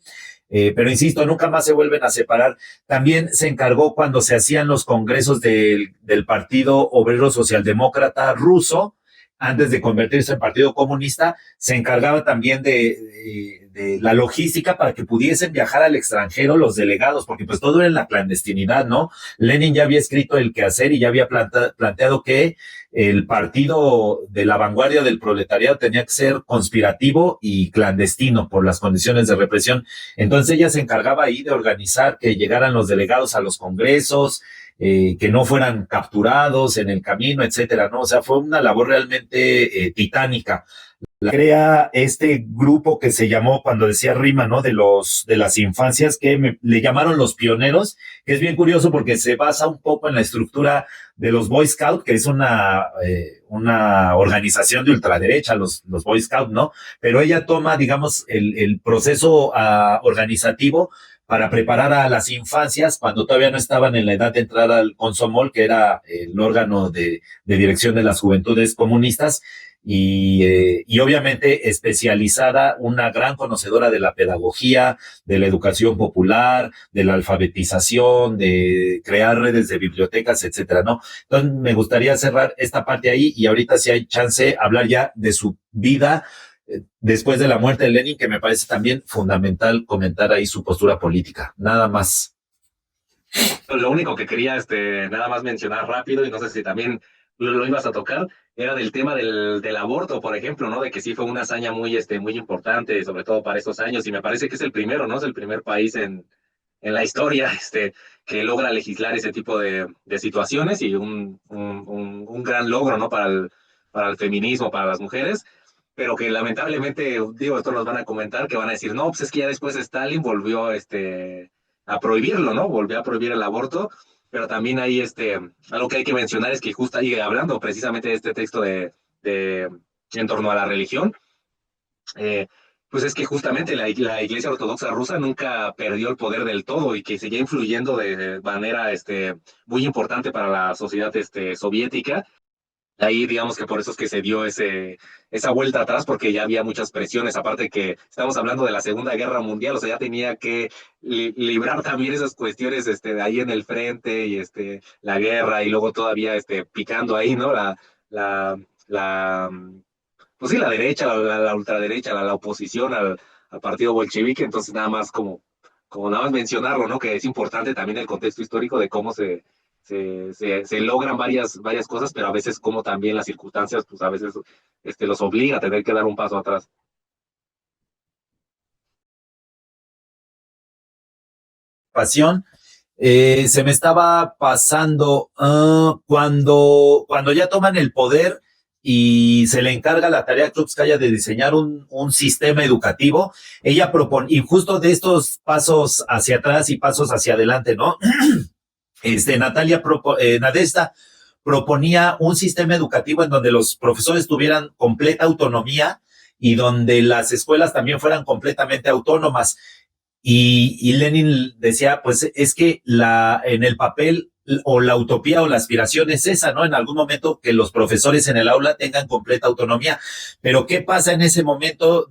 Pero insisto, nunca más se vuelven a separar. También se encargó cuando se hacían los congresos del Partido Obrero Socialdemócrata ruso, antes de convertirse en Partido Comunista, se encargaba también de la logística para que pudiesen viajar al extranjero los delegados, porque pues todo era en la clandestinidad, ¿no? Lenin ya había escrito el quehacer y ya había planteado que el partido de la vanguardia del proletariado tenía que ser conspirativo y clandestino por las condiciones de represión. Entonces ella se encargaba ahí de organizar que llegaran los delegados a los congresos, que no fueran capturados en el camino, etcétera, ¿no? O sea, fue una labor realmente titánica. Crea este grupo que se llamó, cuando decía Rima, ¿no? De las infancias, que le llamaron los pioneros, que es bien curioso porque se basa un poco en la estructura de los Boy Scouts, que es una organización de ultraderecha, los Boy Scouts, ¿no? Pero ella toma, digamos, el proceso organizativo para preparar a las infancias cuando todavía no estaban en la edad de entrar al Consomol, que era el órgano de dirección de las juventudes comunistas, y obviamente especializada, una gran conocedora de la pedagogía, de la educación popular, de la alfabetización, de crear redes de bibliotecas, etcétera, ¿no? Entonces me gustaría cerrar esta parte ahí y ahorita si hay chance hablar ya de su vida después de la muerte de Lenin, que me parece también fundamental comentar ahí su postura política. Nada más. Lo único que quería nada más mencionar rápido, y no sé si también lo ibas a tocar, era del tema del aborto, por ejemplo, ¿no? De que sí fue una hazaña muy importante, sobre todo para estos años, y me parece que es el primero, ¿no? Es el primer país en la historia que logra legislar ese tipo de situaciones, y un gran logro, ¿no? Para el feminismo, para las mujeres, pero que lamentablemente, digo, esto nos van a comentar, que van a decir, no, pues es que ya después Stalin volvió a prohibirlo, ¿no? Volvió a prohibir el aborto, pero también hay algo que hay que mencionar es que justo ahí hablando precisamente de este texto en torno a la religión, pues es que justamente la Iglesia Ortodoxa rusa nunca perdió el poder del todo y que seguía influyendo de manera muy importante para la sociedad soviética. Ahí digamos que por eso es que se dio esa vuelta atrás, porque ya había muchas presiones, aparte que estamos hablando de la Segunda Guerra Mundial, o sea, ya tenía que librar también esas cuestiones de ahí en el frente, y la guerra, y luego todavía picando ahí, ¿no? Pues sí, la derecha, la ultraderecha, la oposición al partido bolchevique. Entonces nada más como nada más mencionarlo, ¿no? Que es importante también el contexto histórico de cómo se logran varias cosas, pero a veces como también las circunstancias, pues a veces los obliga a tener que dar un paso atrás. Pasión. Se me estaba pasando cuando ya toman el poder y se le encarga la tarea a Krupskaya de diseñar un sistema educativo. Ella propone, y justo de estos pasos hacia atrás y pasos hacia adelante, ¿no? Nadezhda proponía un sistema educativo en donde los profesores tuvieran completa autonomía y donde las escuelas también fueran completamente autónomas. Y Lenin decía, pues es que en el papel o la utopía o la aspiración es esa, ¿no? En algún momento que los profesores en el aula tengan completa autonomía. Pero ¿qué pasa en ese momento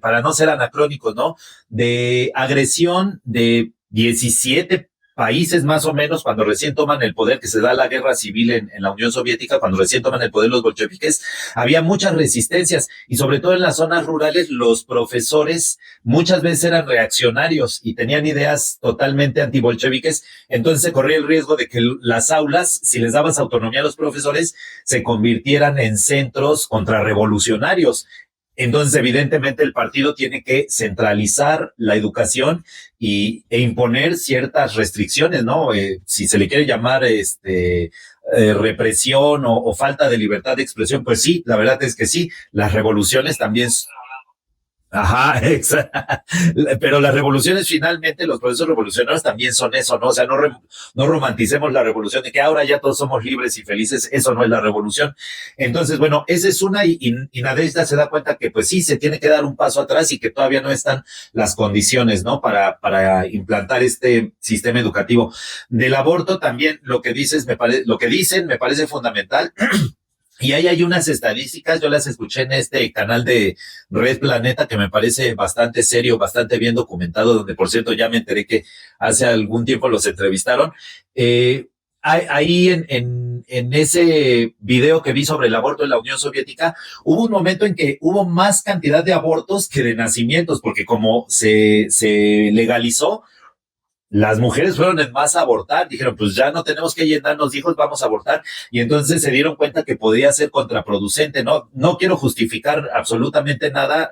para no ser anacrónicos, ¿no? De agresión de 17 países más o menos, cuando recién toman el poder, que se da la guerra civil en la Unión Soviética, cuando recién toman el poder los bolcheviques, había muchas resistencias, y sobre todo en las zonas rurales los profesores muchas veces eran reaccionarios y tenían ideas totalmente antibolcheviques. Entonces se corría el riesgo de que las aulas, si les dabas autonomía a los profesores, se convirtieran en centros contrarrevolucionarios. Entonces, evidentemente, el partido tiene que centralizar la educación e imponer ciertas restricciones, ¿no? Si se le quiere llamar represión o falta de libertad de expresión, pues sí, la verdad es que sí. Las revoluciones también. Ajá, exacto. Pero las revoluciones finalmente, los procesos revolucionarios también son eso, ¿no? O sea, no romanticemos la revolución de que ahora ya todos somos libres y felices. Eso no es la revolución. Entonces, bueno, esa es una, y Nadezhda se da cuenta que pues sí, se tiene que dar un paso atrás y que todavía no están las condiciones, ¿no? Para implantar este sistema educativo. Del aborto también, lo que dicen me parece fundamental. Y ahí hay unas estadísticas, yo las escuché en este canal de Red Planeta, que me parece bastante serio, bastante bien documentado, donde por cierto ya me enteré que hace algún tiempo los entrevistaron. ahí en ese video que vi sobre el aborto en la Unión Soviética, hubo un momento en que hubo más cantidad de abortos que de nacimientos, porque como se legalizó, las mujeres fueron en masa a abortar, dijeron, pues ya no tenemos que llenarnos hijos, vamos a abortar, y entonces se dieron cuenta que podía ser contraproducente, ¿no? No quiero justificar absolutamente nada,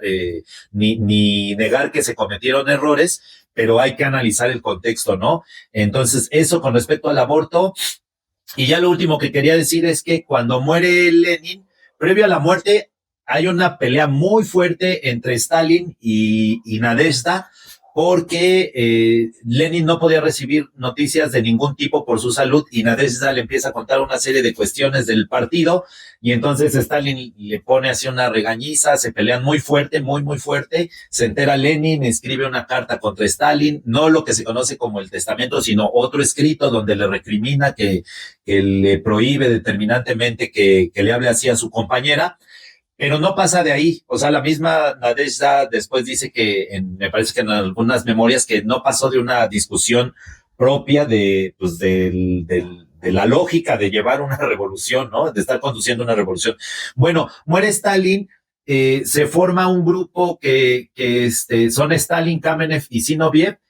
ni negar que se cometieron errores, pero hay que analizar el contexto, ¿no? Entonces, eso con respecto al aborto. Y ya lo último que quería decir es que cuando muere Lenin, previo a la muerte, hay una pelea muy fuerte entre Stalin y Nadezhda, porque Lenin no podía recibir noticias de ningún tipo por su salud y Nadezhda le empieza a contar una serie de cuestiones del partido y entonces Stalin le pone así una regañiza, se pelean muy fuerte, muy fuerte, se entera Lenin, escribe una carta contra Stalin, no lo que se conoce como el testamento, sino otro escrito donde le recrimina que le prohíbe determinantemente que le hable así a su compañera. Pero no pasa de ahí. O sea, la misma Nadezhda después dice me parece que en algunas memorias, que no pasó de una discusión propia pues de la lógica de llevar una revolución, ¿no? De estar conduciendo una revolución. Bueno, muere Stalin, se forma un grupo que son Stalin, Kamenev y Zinoviev,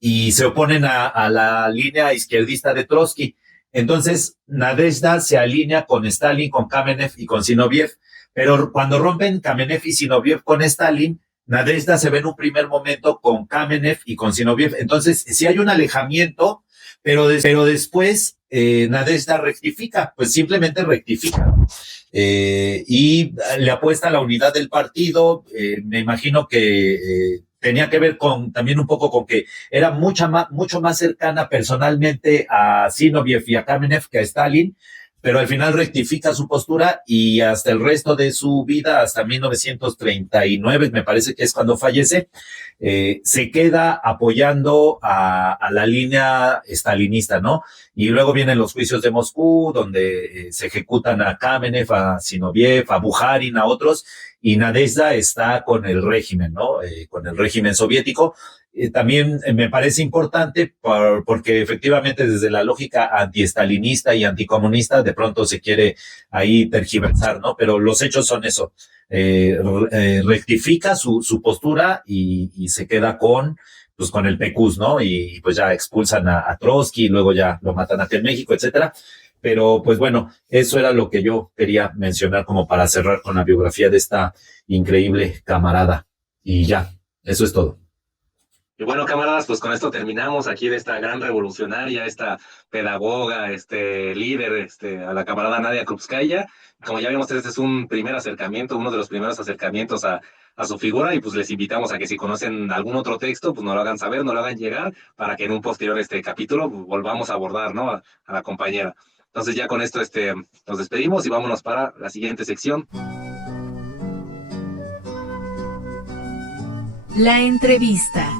y se oponen a la línea izquierdista de Trotsky. Entonces, Nadezhda se alinea con Stalin, con Kamenev y con Zinoviev. Pero cuando rompen Kamenev y Zinoviev con Stalin, Nadezhda se ve en un primer momento con Kamenev y con Zinoviev. Entonces, sí hay un alejamiento, pero después Nadezhda rectifica, pues simplemente rectifica. Y le apuesta a la unidad del partido. Me imagino que tenía que ver también un poco con que era mucho más cercana personalmente a Zinoviev y a Kamenev que a Stalin, pero al final rectifica su postura y hasta el resto de su vida, hasta 1939, me parece que es cuando fallece, se queda apoyando a la línea stalinista, ¿no? Y luego vienen los juicios de Moscú, donde se ejecutan a Kamenev, a Zinoviev, a Bukharin, a otros, y Nadezhda está con el régimen, ¿no? Con el régimen soviético. También me parece importante porque efectivamente desde la lógica antiestalinista y anticomunista de pronto se quiere ahí tergiversar, ¿no? Pero los hechos son eso. Rectifica su postura y se queda con el PQs, ¿no? Y pues ya expulsan a Trotsky y luego ya lo matan aquí en México, etcétera. Pero pues bueno, eso era lo que yo quería mencionar como para cerrar con la biografía de esta increíble camarada. Y ya, eso es todo. Y bueno, camaradas, pues con esto terminamos aquí de esta gran revolucionaria, esta pedagoga, líder, a la camarada Nadia Krupskaya. Como ya vimos, este es un primer acercamiento, uno de los primeros acercamientos a su figura, y pues les invitamos a que si conocen algún otro texto, pues nos lo hagan saber, nos lo hagan llegar, para que en un posterior capítulo pues, volvamos a abordar, ¿no? A la compañera. Entonces ya con esto nos despedimos y vámonos para la siguiente sección. La entrevista.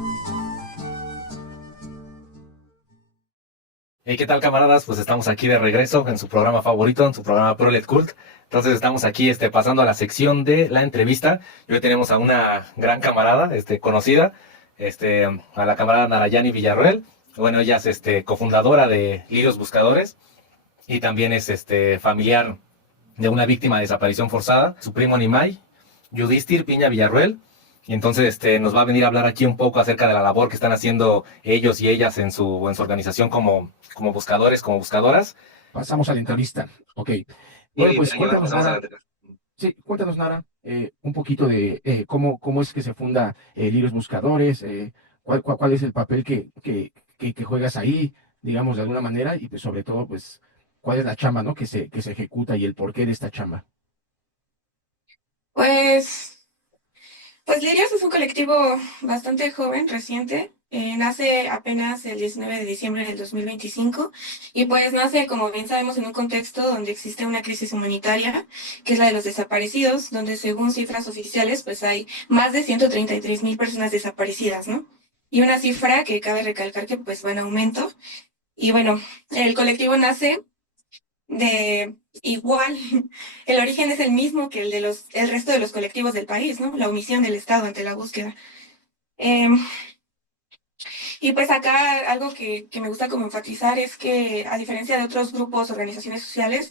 Hey, ¿qué tal, camaradas? Pues estamos aquí de regreso en su programa favorito, en su programa Prolet Cult. Entonces estamos aquí pasando a la sección de la entrevista. Y hoy tenemos a una gran camarada, conocida, a la camarada Narayani Villarroel. Bueno, ella es cofundadora de Lirios Buscadores y también es familiar de una víctima de desaparición forzada, su primo Nimay, Yudhishthir Piña Villarroel. Y entonces nos va a venir a hablar aquí un poco acerca de la labor que están haciendo ellos y ellas en su organización como buscadores, como buscadoras. Pasamos a la entrevista. Ok. Bueno, pues cuéntanos, Nara, un poquito de cómo es que se funda Lirios Buscadores, cuál es el papel que juegas ahí, digamos, de alguna manera, y pues, sobre todo, pues, cuál es la chamba, ¿no? que se ejecuta y el porqué de esta chamba. Pues Lirios es un colectivo bastante joven, reciente. Nace apenas el 19 de diciembre del 2025 y pues nace, como bien sabemos, en un contexto donde existe una crisis humanitaria, que es la de los desaparecidos, donde según cifras oficiales pues hay más de 133,000 personas desaparecidas, ¿no? Y una cifra que cabe recalcar que pues va en aumento. Y bueno, el colectivo nace de igual, el origen es el mismo que el resto de los colectivos del país, ¿no? La omisión del Estado ante la búsqueda. Y pues acá algo que me gusta como enfatizar es que a diferencia de otros grupos, organizaciones sociales,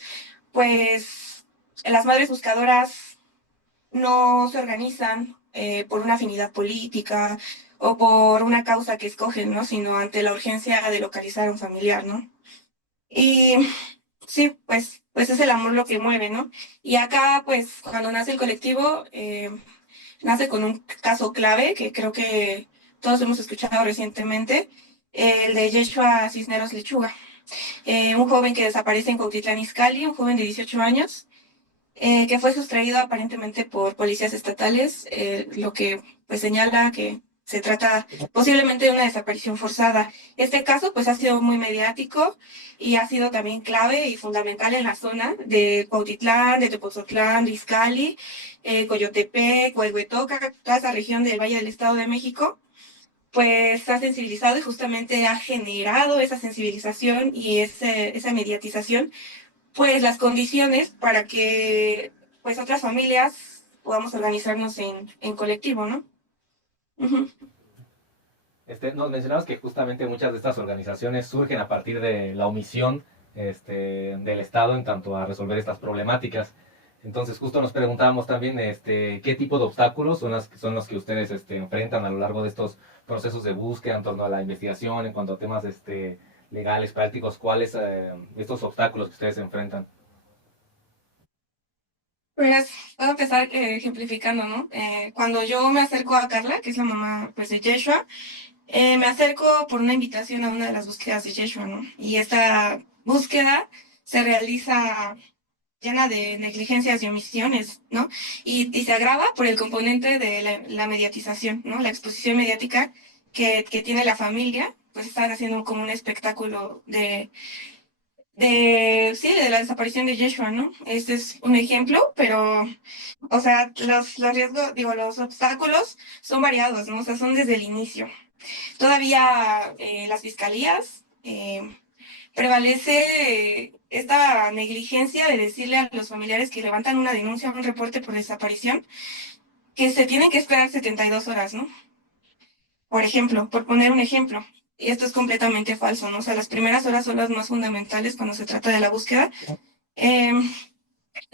pues las madres buscadoras no se organizan por una afinidad política o por una causa que escogen, ¿no? Sino ante la urgencia de localizar a un familiar, ¿no? Y sí, pues es el amor lo que mueve, ¿no? Y acá, pues, cuando nace el colectivo, nace con un caso clave que creo que todos hemos escuchado recientemente, el de Yeshua Cisneros Lechuga, un joven que desaparece en Cuautitlán Izcalli, un joven de 18 años, que fue sustraído aparentemente por policías estatales, lo que pues señala que se trata posiblemente de una desaparición forzada. Este caso pues ha sido muy mediático y ha sido también clave y fundamental en la zona de Cuautitlán, de Tepozotlán, de Izcalli, Coyotepec, Huehuetoca, toda esa región del Valle del Estado de México, pues ha sensibilizado y justamente ha generado esa sensibilización y esa mediatización, pues las condiciones para que pues otras familias podamos organizarnos en colectivo, ¿no? Ujú. Nos mencionabas que justamente muchas de estas organizaciones surgen a partir de la omisión del Estado en tanto a resolver estas problemáticas. Entonces, justo nos preguntábamos también qué tipo de obstáculos son los que ustedes enfrentan a lo largo de estos procesos de búsqueda en torno a la investigación, en cuanto a temas legales, prácticos, cuáles estos obstáculos que ustedes enfrentan. Pues voy a empezar ejemplificando, ¿no? Cuando yo me acerco a Carla, que es la mamá pues, de Yeshua, me acerco por una invitación a una de las búsquedas de Yeshua, ¿no? Y esta búsqueda se realiza llena de negligencias y omisiones, ¿no? Y se agrava por el componente de la mediatización, ¿no? La exposición mediática que tiene la familia, pues están haciendo como un espectáculo sí, de la desaparición de Yeshua, ¿no? Este es un ejemplo, pero, o sea, los riesgos, digo, los obstáculos son variados, ¿no? O sea, son desde el inicio. Todavía las fiscalías prevalece esta negligencia de decirle a los familiares que levantan una denuncia o un reporte por desaparición que se tienen que esperar 72 horas, ¿no? Por ejemplo, por poner un ejemplo. Y esto es completamente falso, ¿no? O sea, las primeras horas son las más fundamentales cuando se trata de la búsqueda.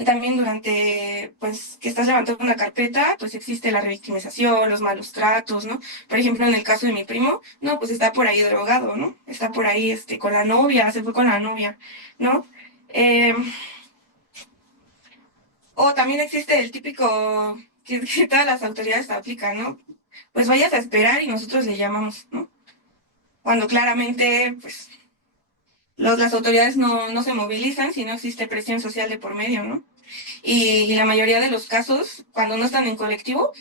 También durante, pues, que estás levantando una carpeta, pues existe la revictimización, los malos tratos, ¿no? Por ejemplo, en el caso de mi primo, no, pues está por ahí drogado, ¿no? Está por ahí, con la novia, se fue con la novia, ¿no? Eh, o también existe el típico que todas las autoridades aplican, ¿no? Pues vayas a esperar y nosotros le llamamos, ¿no? Cuando claramente, pues, las autoridades no se movilizan si no existe presión social de por medio, ¿no? Y la mayoría de los casos, cuando no están en colectivo,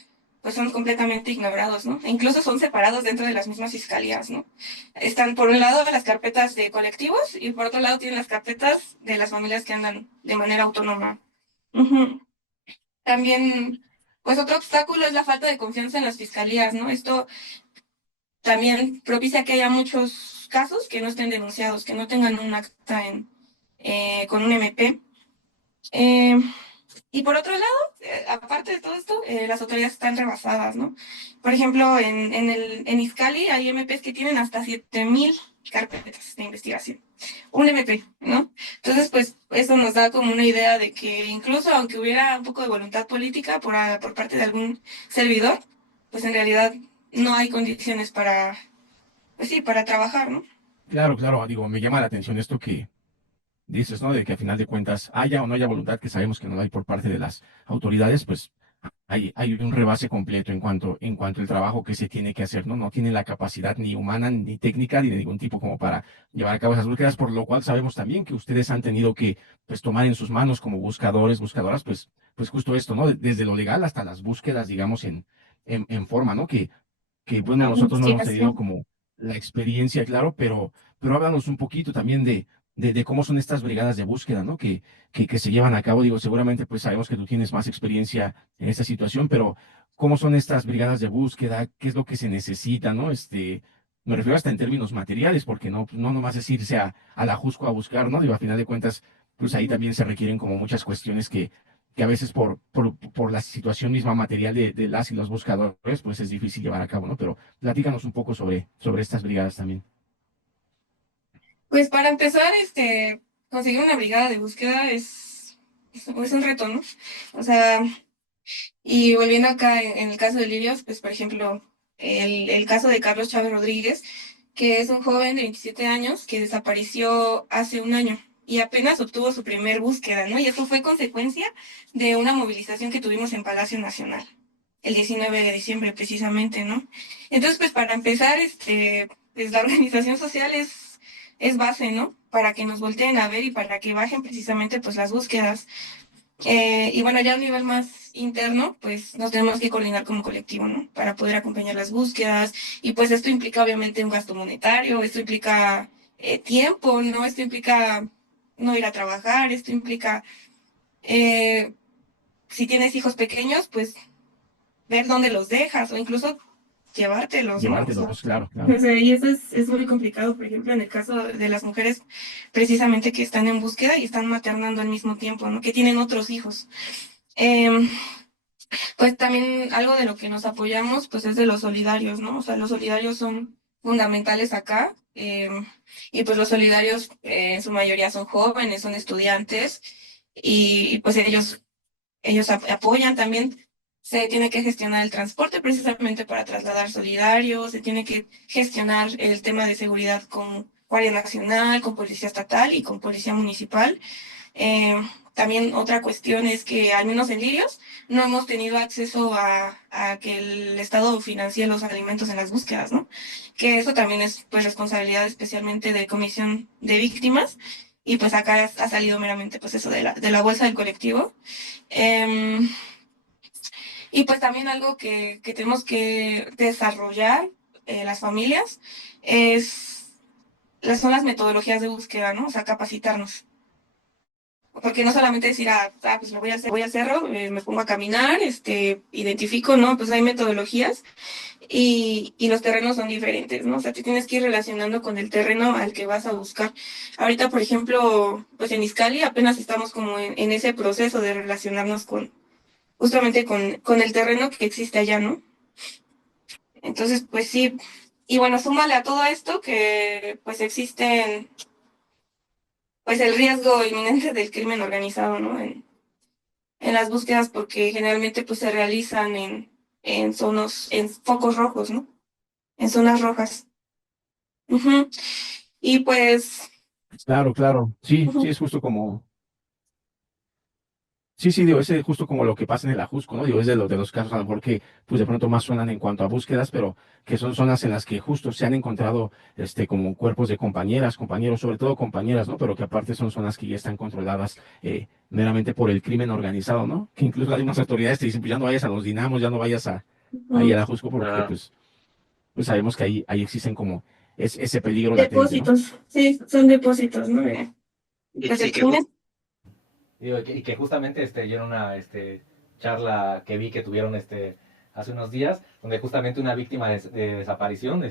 pues son completamente ignorados, ¿no? E incluso son separados dentro de las mismas fiscalías, ¿no? Están por un lado las carpetas de colectivos y por otro lado tienen las carpetas de las familias que andan de manera autónoma. Ujú. También, pues otro obstáculo es la falta de confianza en las fiscalías, ¿no? Esto también propicia que haya muchos casos que no estén denunciados, que no tengan un acta con un MP. Y por otro lado, aparte de todo esto, las autoridades están rebasadas, ¿no? Por ejemplo, en Izcalli hay MPs que tienen hasta 7,000 carpetas de investigación. Un MP, ¿no? Entonces, pues eso nos da como una idea de que incluso aunque hubiera un poco de voluntad política por parte de algún servidor, pues en realidad no hay condiciones pues sí, para trabajar, ¿no? Claro, claro, digo, me llama la atención esto que dices, ¿no? De que a final de cuentas haya o no haya voluntad, que sabemos que no hay por parte de las autoridades, pues hay un rebase completo en cuanto al trabajo que se tiene que hacer, ¿no? No tienen la capacidad ni humana, ni técnica, ni de ningún tipo como para llevar a cabo esas búsquedas, por lo cual sabemos también que ustedes han tenido que, pues, tomar en sus manos como buscadores, buscadoras, pues justo esto, ¿no? Desde lo legal hasta las búsquedas, digamos, en forma, ¿no? Que bueno, nosotros no Sí, hemos así. tenido como la experiencia, claro, pero háblanos un poquito también de cómo son estas brigadas de búsqueda, ¿no? Que se llevan a cabo. Digo, seguramente pues sabemos que tú tienes más experiencia en esta situación, pero ¿cómo son estas brigadas de búsqueda? ¿Qué es lo que se necesita, ¿no? Me refiero hasta en términos materiales, porque no nomás es irse a la Jusco a buscar, ¿no? Digo, a final de cuentas, pues ahí también se requieren como muchas cuestiones que que a veces por la situación misma material de las y los buscadores, pues es difícil llevar a cabo, ¿no? Pero platícanos un poco sobre estas brigadas también. Pues para empezar, conseguir una brigada de búsqueda es un reto, ¿no? O sea, y volviendo acá en el caso de Lirios, pues por ejemplo, el caso de Carlos Chávez Rodríguez, que es un joven de 27 años que desapareció hace un año y apenas obtuvo su primer búsqueda, ¿no? Y eso fue consecuencia de una movilización que tuvimos en Palacio Nacional, el 19 de diciembre precisamente, ¿no? Entonces, pues para empezar, pues la organización social es base, ¿no? Para que nos volteen a ver y para que bajen precisamente pues las búsquedas. Y bueno, ya a un nivel más interno, pues nos tenemos que coordinar como colectivo, ¿no? Para poder acompañar las búsquedas. Y pues esto implica obviamente un gasto monetario, esto implica tiempo, ¿no? Esto implica no ir a trabajar, esto implica, si tienes hijos pequeños, pues ver dónde los dejas o incluso llevártelos, ¿no? Llevártelos, claro, claro. O sea, y eso es muy complicado, por ejemplo, en el caso de las mujeres precisamente que están en búsqueda y están maternando al mismo tiempo, ¿no? Que tienen otros hijos. Pues también algo de lo que nos apoyamos, pues es de los solidarios, ¿no? O sea, los solidarios son fundamentales acá. Y pues los solidarios en su mayoría son jóvenes, son estudiantes y pues ellos apoyan también. Se tiene que gestionar el transporte precisamente para trasladar solidarios, se tiene que gestionar el tema de seguridad con Guardia Nacional, con Policía Estatal y con Policía Municipal. También otra cuestión es que, al menos en Lirios, no hemos tenido acceso a que el Estado financie los alimentos en las búsquedas, ¿no? Que eso también es pues responsabilidad especialmente de Comisión de Víctimas y pues acá ha salido meramente pues eso de la bolsa del colectivo. Y pues también algo que tenemos que desarrollar las familias son las metodologías de búsqueda, ¿no? O sea, capacitarnos. Porque no solamente decir, pues lo voy al cerro, me pongo a caminar, identifico, ¿no? Pues hay metodologías y los terrenos son diferentes, ¿no? O sea, te tienes que ir relacionando con el terreno al que vas a buscar. Ahorita, por ejemplo, pues en Izcalli apenas estamos como en ese proceso de relacionarnos justamente con el terreno que existe allá, ¿no? Entonces, pues sí. Y bueno, súmale a todo esto que pues existen pues el riesgo inminente del crimen organizado, ¿no? En las búsquedas, porque generalmente pues se realizan en focos rojos, ¿no? En zonas rojas. Ujú. Y pues... Claro, claro. Sí, ujú. sí, es justo como... Sí, sí, digo, es justo como lo que pasa en el Ajusco, ¿no? Digo, es de los casos a lo mejor que, pues de pronto más suenan en cuanto a búsquedas, pero que son zonas en las que justo se han encontrado, como cuerpos de compañeras, compañeros, sobre todo compañeras, ¿no? Pero que aparte son zonas que ya están controladas meramente por el crimen organizado, ¿no? Que incluso hay unas autoridades que dicen, pues ya no vayas a los dinamos, ya no vayas ahí al Ajusco, porque pues sabemos que ahí existen como ese peligro latente, ¿no? Depósitos, sí, son depósitos, ¿no? Pues el crimen... Digo, y que justamente yo en una charla que vi que tuvieron hace unos días, donde justamente una víctima de desaparición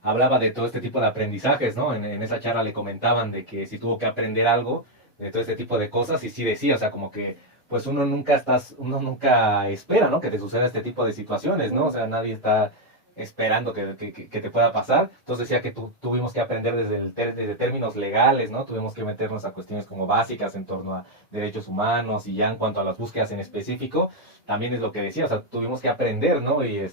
hablaba de todo este tipo de aprendizajes, ¿no? En esa charla le comentaban de que si tuvo que aprender algo de todo este tipo de cosas, y sí decía, o sea, como que pues uno nunca espera, ¿no? Que te suceda este tipo de situaciones, ¿no? O sea, nadie está esperando que te pueda pasar. Entonces decía que tuvimos que aprender desde términos legales, ¿no? Tuvimos que meternos a cuestiones como básicas en torno a derechos humanos, y ya en cuanto a las búsquedas en específico, también es lo que decía, o sea, tuvimos que aprender, ¿no? Y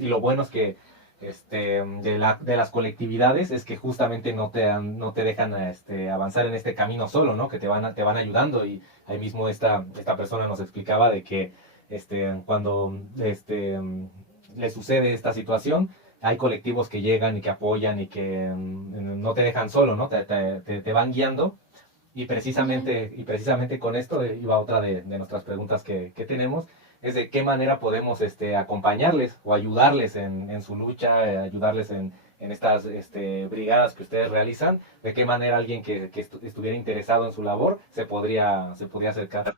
lo bueno es que de las colectividades es que justamente no te dejan avanzar en este camino solo, ¿no? Que te van ayudando, y ahí mismo esta persona nos explicaba de que cuando le sucede esta situación, hay colectivos que llegan y que apoyan y que no te dejan solo, ¿no? Te van guiando, y precisamente con esto iba otra de nuestras preguntas que tenemos, es de qué manera podemos acompañarles o ayudarles en su lucha, ayudarles en estas brigadas que ustedes realizan, de qué manera alguien que estuviera interesado en su labor se podría acercar.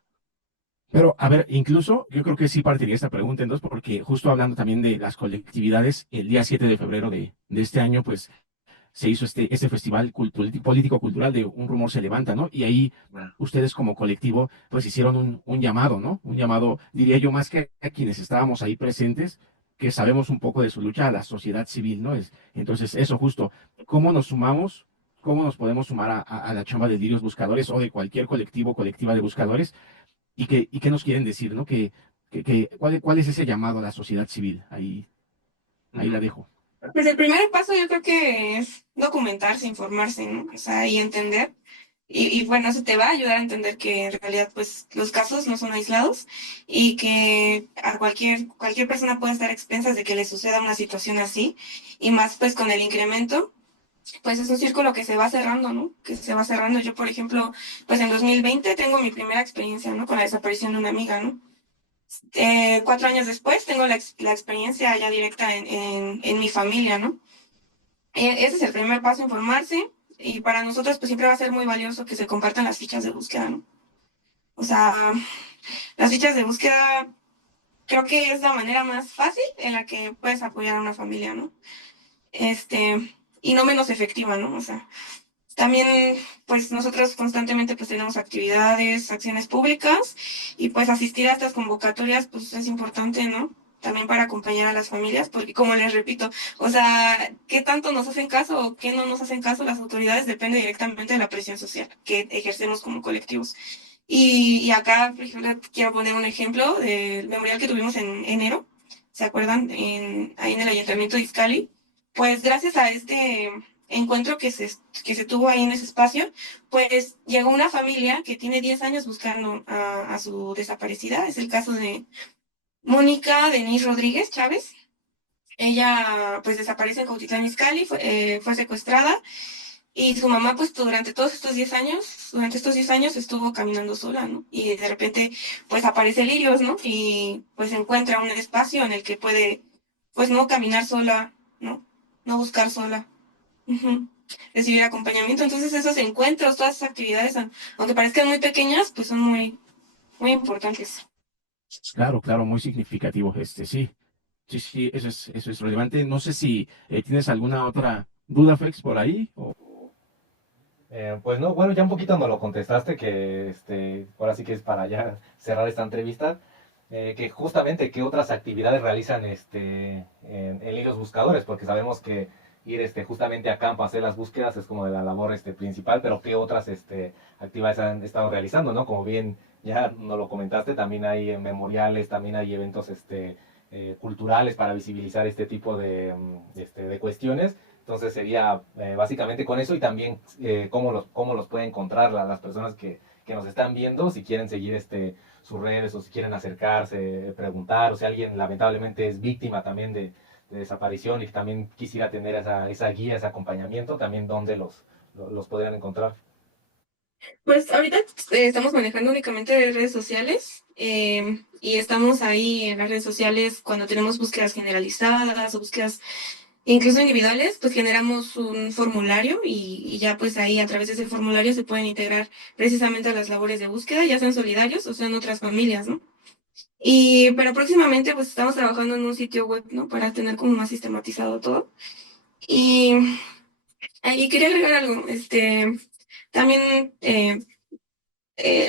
Pero, a ver, incluso yo creo que sí partiría esta pregunta entonces, porque justo hablando también de las colectividades, el día 7 de febrero de este año, pues se hizo este festival político-cultural de Un Rumor se levanta, ¿no? Y ahí ustedes como colectivo, pues hicieron un llamado, ¿no? Un llamado, diría yo, más que a quienes estábamos ahí presentes, que sabemos un poco de su lucha a la sociedad civil, ¿no? Entonces, eso justo, ¿cómo nos sumamos? ¿Cómo nos podemos sumar a la chamba de Lirios Buscadores o de cualquier colectivo o colectiva de buscadores? ¿Y qué nos quieren decir, ¿no? ¿Cuál es ese llamado a la sociedad civil? Ahí la dejo. Pues el primer paso yo creo que es documentarse, informarse, ¿no? O sea, y entender. Y bueno, eso te va a ayudar a entender que en realidad pues los casos no son aislados y que a cualquier persona puede estar a expensas de que le suceda una situación así y más pues con el incremento, pues es un círculo que se va cerrando, ¿no? Que se va cerrando. Yo, por ejemplo, pues en 2020 tengo mi primera experiencia, ¿no? Con la desaparición de una amiga, ¿no? 4 años después tengo la experiencia ya directa en mi familia, ¿no? Ese es el primer paso, informarse. Y para nosotros, pues siempre va a ser muy valioso que se compartan las fichas de búsqueda, ¿no? O sea, las fichas de búsqueda creo que es la manera más fácil en la que puedes apoyar a una familia, ¿no? Y no menos efectiva, ¿no? O sea, también, pues nosotros constantemente pues tenemos actividades, acciones públicas y pues asistir a estas convocatorias pues es importante, ¿no? También para acompañar a las familias, porque como les repito, o sea, qué tanto nos hacen caso o qué no nos hacen caso las autoridades depende directamente de la presión social que ejercemos como colectivos. Y acá, por ejemplo, quiero poner un ejemplo del memorial que tuvimos en enero, ¿se acuerdan? Ahí en el Ayuntamiento de Izcali. Pues gracias a este encuentro que se tuvo ahí en ese espacio, pues llegó una familia que tiene 10 años buscando a su desaparecida. Es el caso de Mónica Denise Rodríguez Chávez. Ella pues desaparece en Cuautitlán Izcalli, fue secuestrada y su mamá pues durante estos 10 años estuvo caminando sola, ¿no? Y de repente pues aparece Lirios, ¿no? Y pues encuentra un espacio en el que puede pues no caminar sola, ¿no? No buscar sola. Ujú. Recibir acompañamiento. Entonces esos encuentros, todas esas actividades, aunque parezcan muy pequeñas, pues son muy, muy importantes. Claro, claro, muy significativo. Sí, sí, sí, eso es relevante. No sé si tienes alguna otra duda, Fex, por ahí. Pues no, bueno, ya un poquito nos lo contestaste, que ahora sí que es para ya cerrar esta entrevista, que justamente qué otras actividades realizan en Lirios Buscadores, porque sabemos que ir justamente a campo a hacer las búsquedas es como de la labor principal, pero qué otras actividades han estado realizando, ¿no? Como bien ya nos lo comentaste, también hay memoriales, también hay eventos culturales para visibilizar este tipo de cuestiones. Entonces sería básicamente con eso y también cómo los pueden encontrar las personas que nos están viendo, si quieren seguir sus redes o si quieren acercarse, preguntar, o si alguien lamentablemente es víctima también de desaparición y también quisiera tener esa guía, ese acompañamiento, también dónde los podrían encontrar. Pues ahorita estamos manejando únicamente redes sociales y estamos ahí en las redes sociales cuando tenemos búsquedas generalizadas o búsquedas incluso individuales, pues generamos un formulario y ya pues ahí a través de ese formulario se pueden integrar precisamente a las labores de búsqueda, ya sean solidarios o sean otras familias, ¿no? Pero próximamente pues estamos trabajando en un sitio web, ¿no? Para tener como más sistematizado todo. Y quería agregar algo, también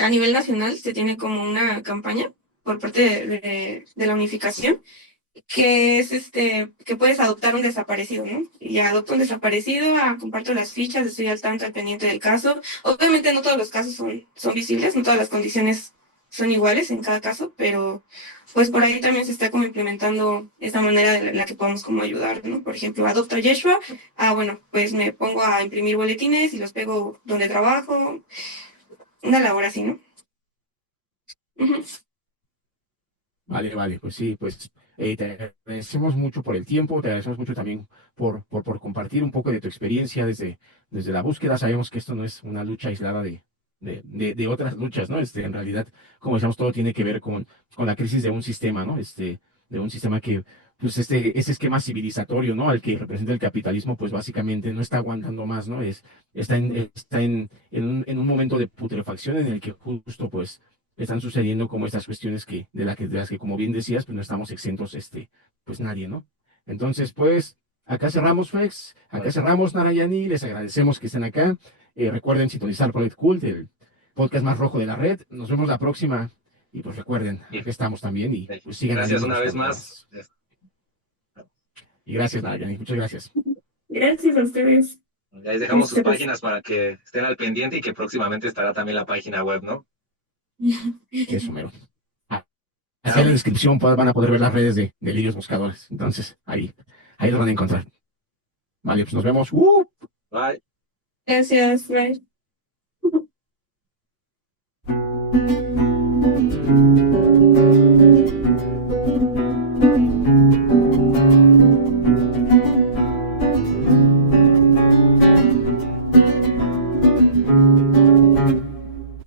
a nivel nacional se tiene como una campaña por parte de la unificación que es que puedes adoptar un desaparecido, ¿no? Y adopto un desaparecido, comparto las fichas, estoy al tanto, al pendiente del caso. Obviamente no todos los casos son visibles, no todas las condiciones son iguales en cada caso, pero pues por ahí también se está como implementando esta manera de la que podamos como ayudar, ¿no? Por ejemplo, adopto a Yeshua, bueno, pues me pongo a imprimir boletines y los pego donde trabajo, una labor así, ¿no? Ujú. Vale, pues sí, pues te agradecemos mucho por el tiempo, te agradecemos mucho también por compartir un poco de tu experiencia desde la búsqueda. Sabemos que esto no es una lucha aislada de otras luchas, ¿no? En realidad, como decíamos, todo tiene que ver con la crisis de un sistema, ¿no? De un sistema que, pues ese esquema civilizatorio, ¿no? Al que representa el capitalismo, pues básicamente no está aguantando más, ¿no? Está en un momento de putrefacción en el que justo, pues, están sucediendo como estas cuestiones de las que, como bien decías, pues no estamos exentos, pues nadie, ¿no? Entonces, pues, acá cerramos, Fex. Acá cerramos, Narayani. Les agradecemos que estén acá. Recuerden sintonizar Project Cult, el podcast más rojo de la red. Nos vemos la próxima. Y pues recuerden, aquí estamos también. Y pues sigan. Gracias una vez más. Y gracias, Narayani. Muchas gracias. Gracias a ustedes. Ahí dejamos sus páginas para que estén al pendiente y que próximamente estará también la página web, ¿no? Eso, mero. Acá en la descripción van a poder ver las redes de Lirios Buscadores. Entonces, ahí lo van a encontrar. Vale, pues nos vemos. Bye. Gracias, bye.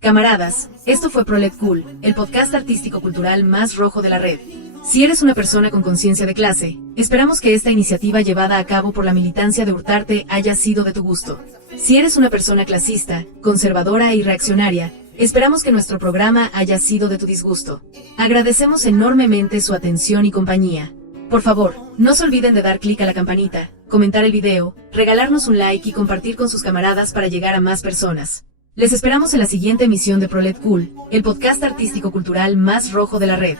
Camaradas, esto fue Prolet Cool, el podcast artístico-cultural más rojo de la red. Si eres una persona con conciencia de clase, esperamos que esta iniciativa llevada a cabo por la militancia de Hurtarte haya sido de tu gusto. Si eres una persona clasista, conservadora y reaccionaria, esperamos que nuestro programa haya sido de tu disgusto. Agradecemos enormemente su atención y compañía. Por favor, no se olviden de dar clic a la campanita, comentar el video, regalarnos un like y compartir con sus camaradas para llegar a más personas. Les esperamos en la siguiente emisión de Prolet Cool, el podcast artístico-cultural más rojo de la red.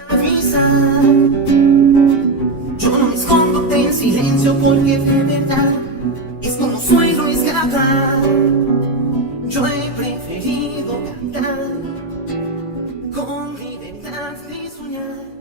Yo no me escondo en silencio porque de verdad es como soy Luis Gata. Yo he preferido cantar con libertad de soñar.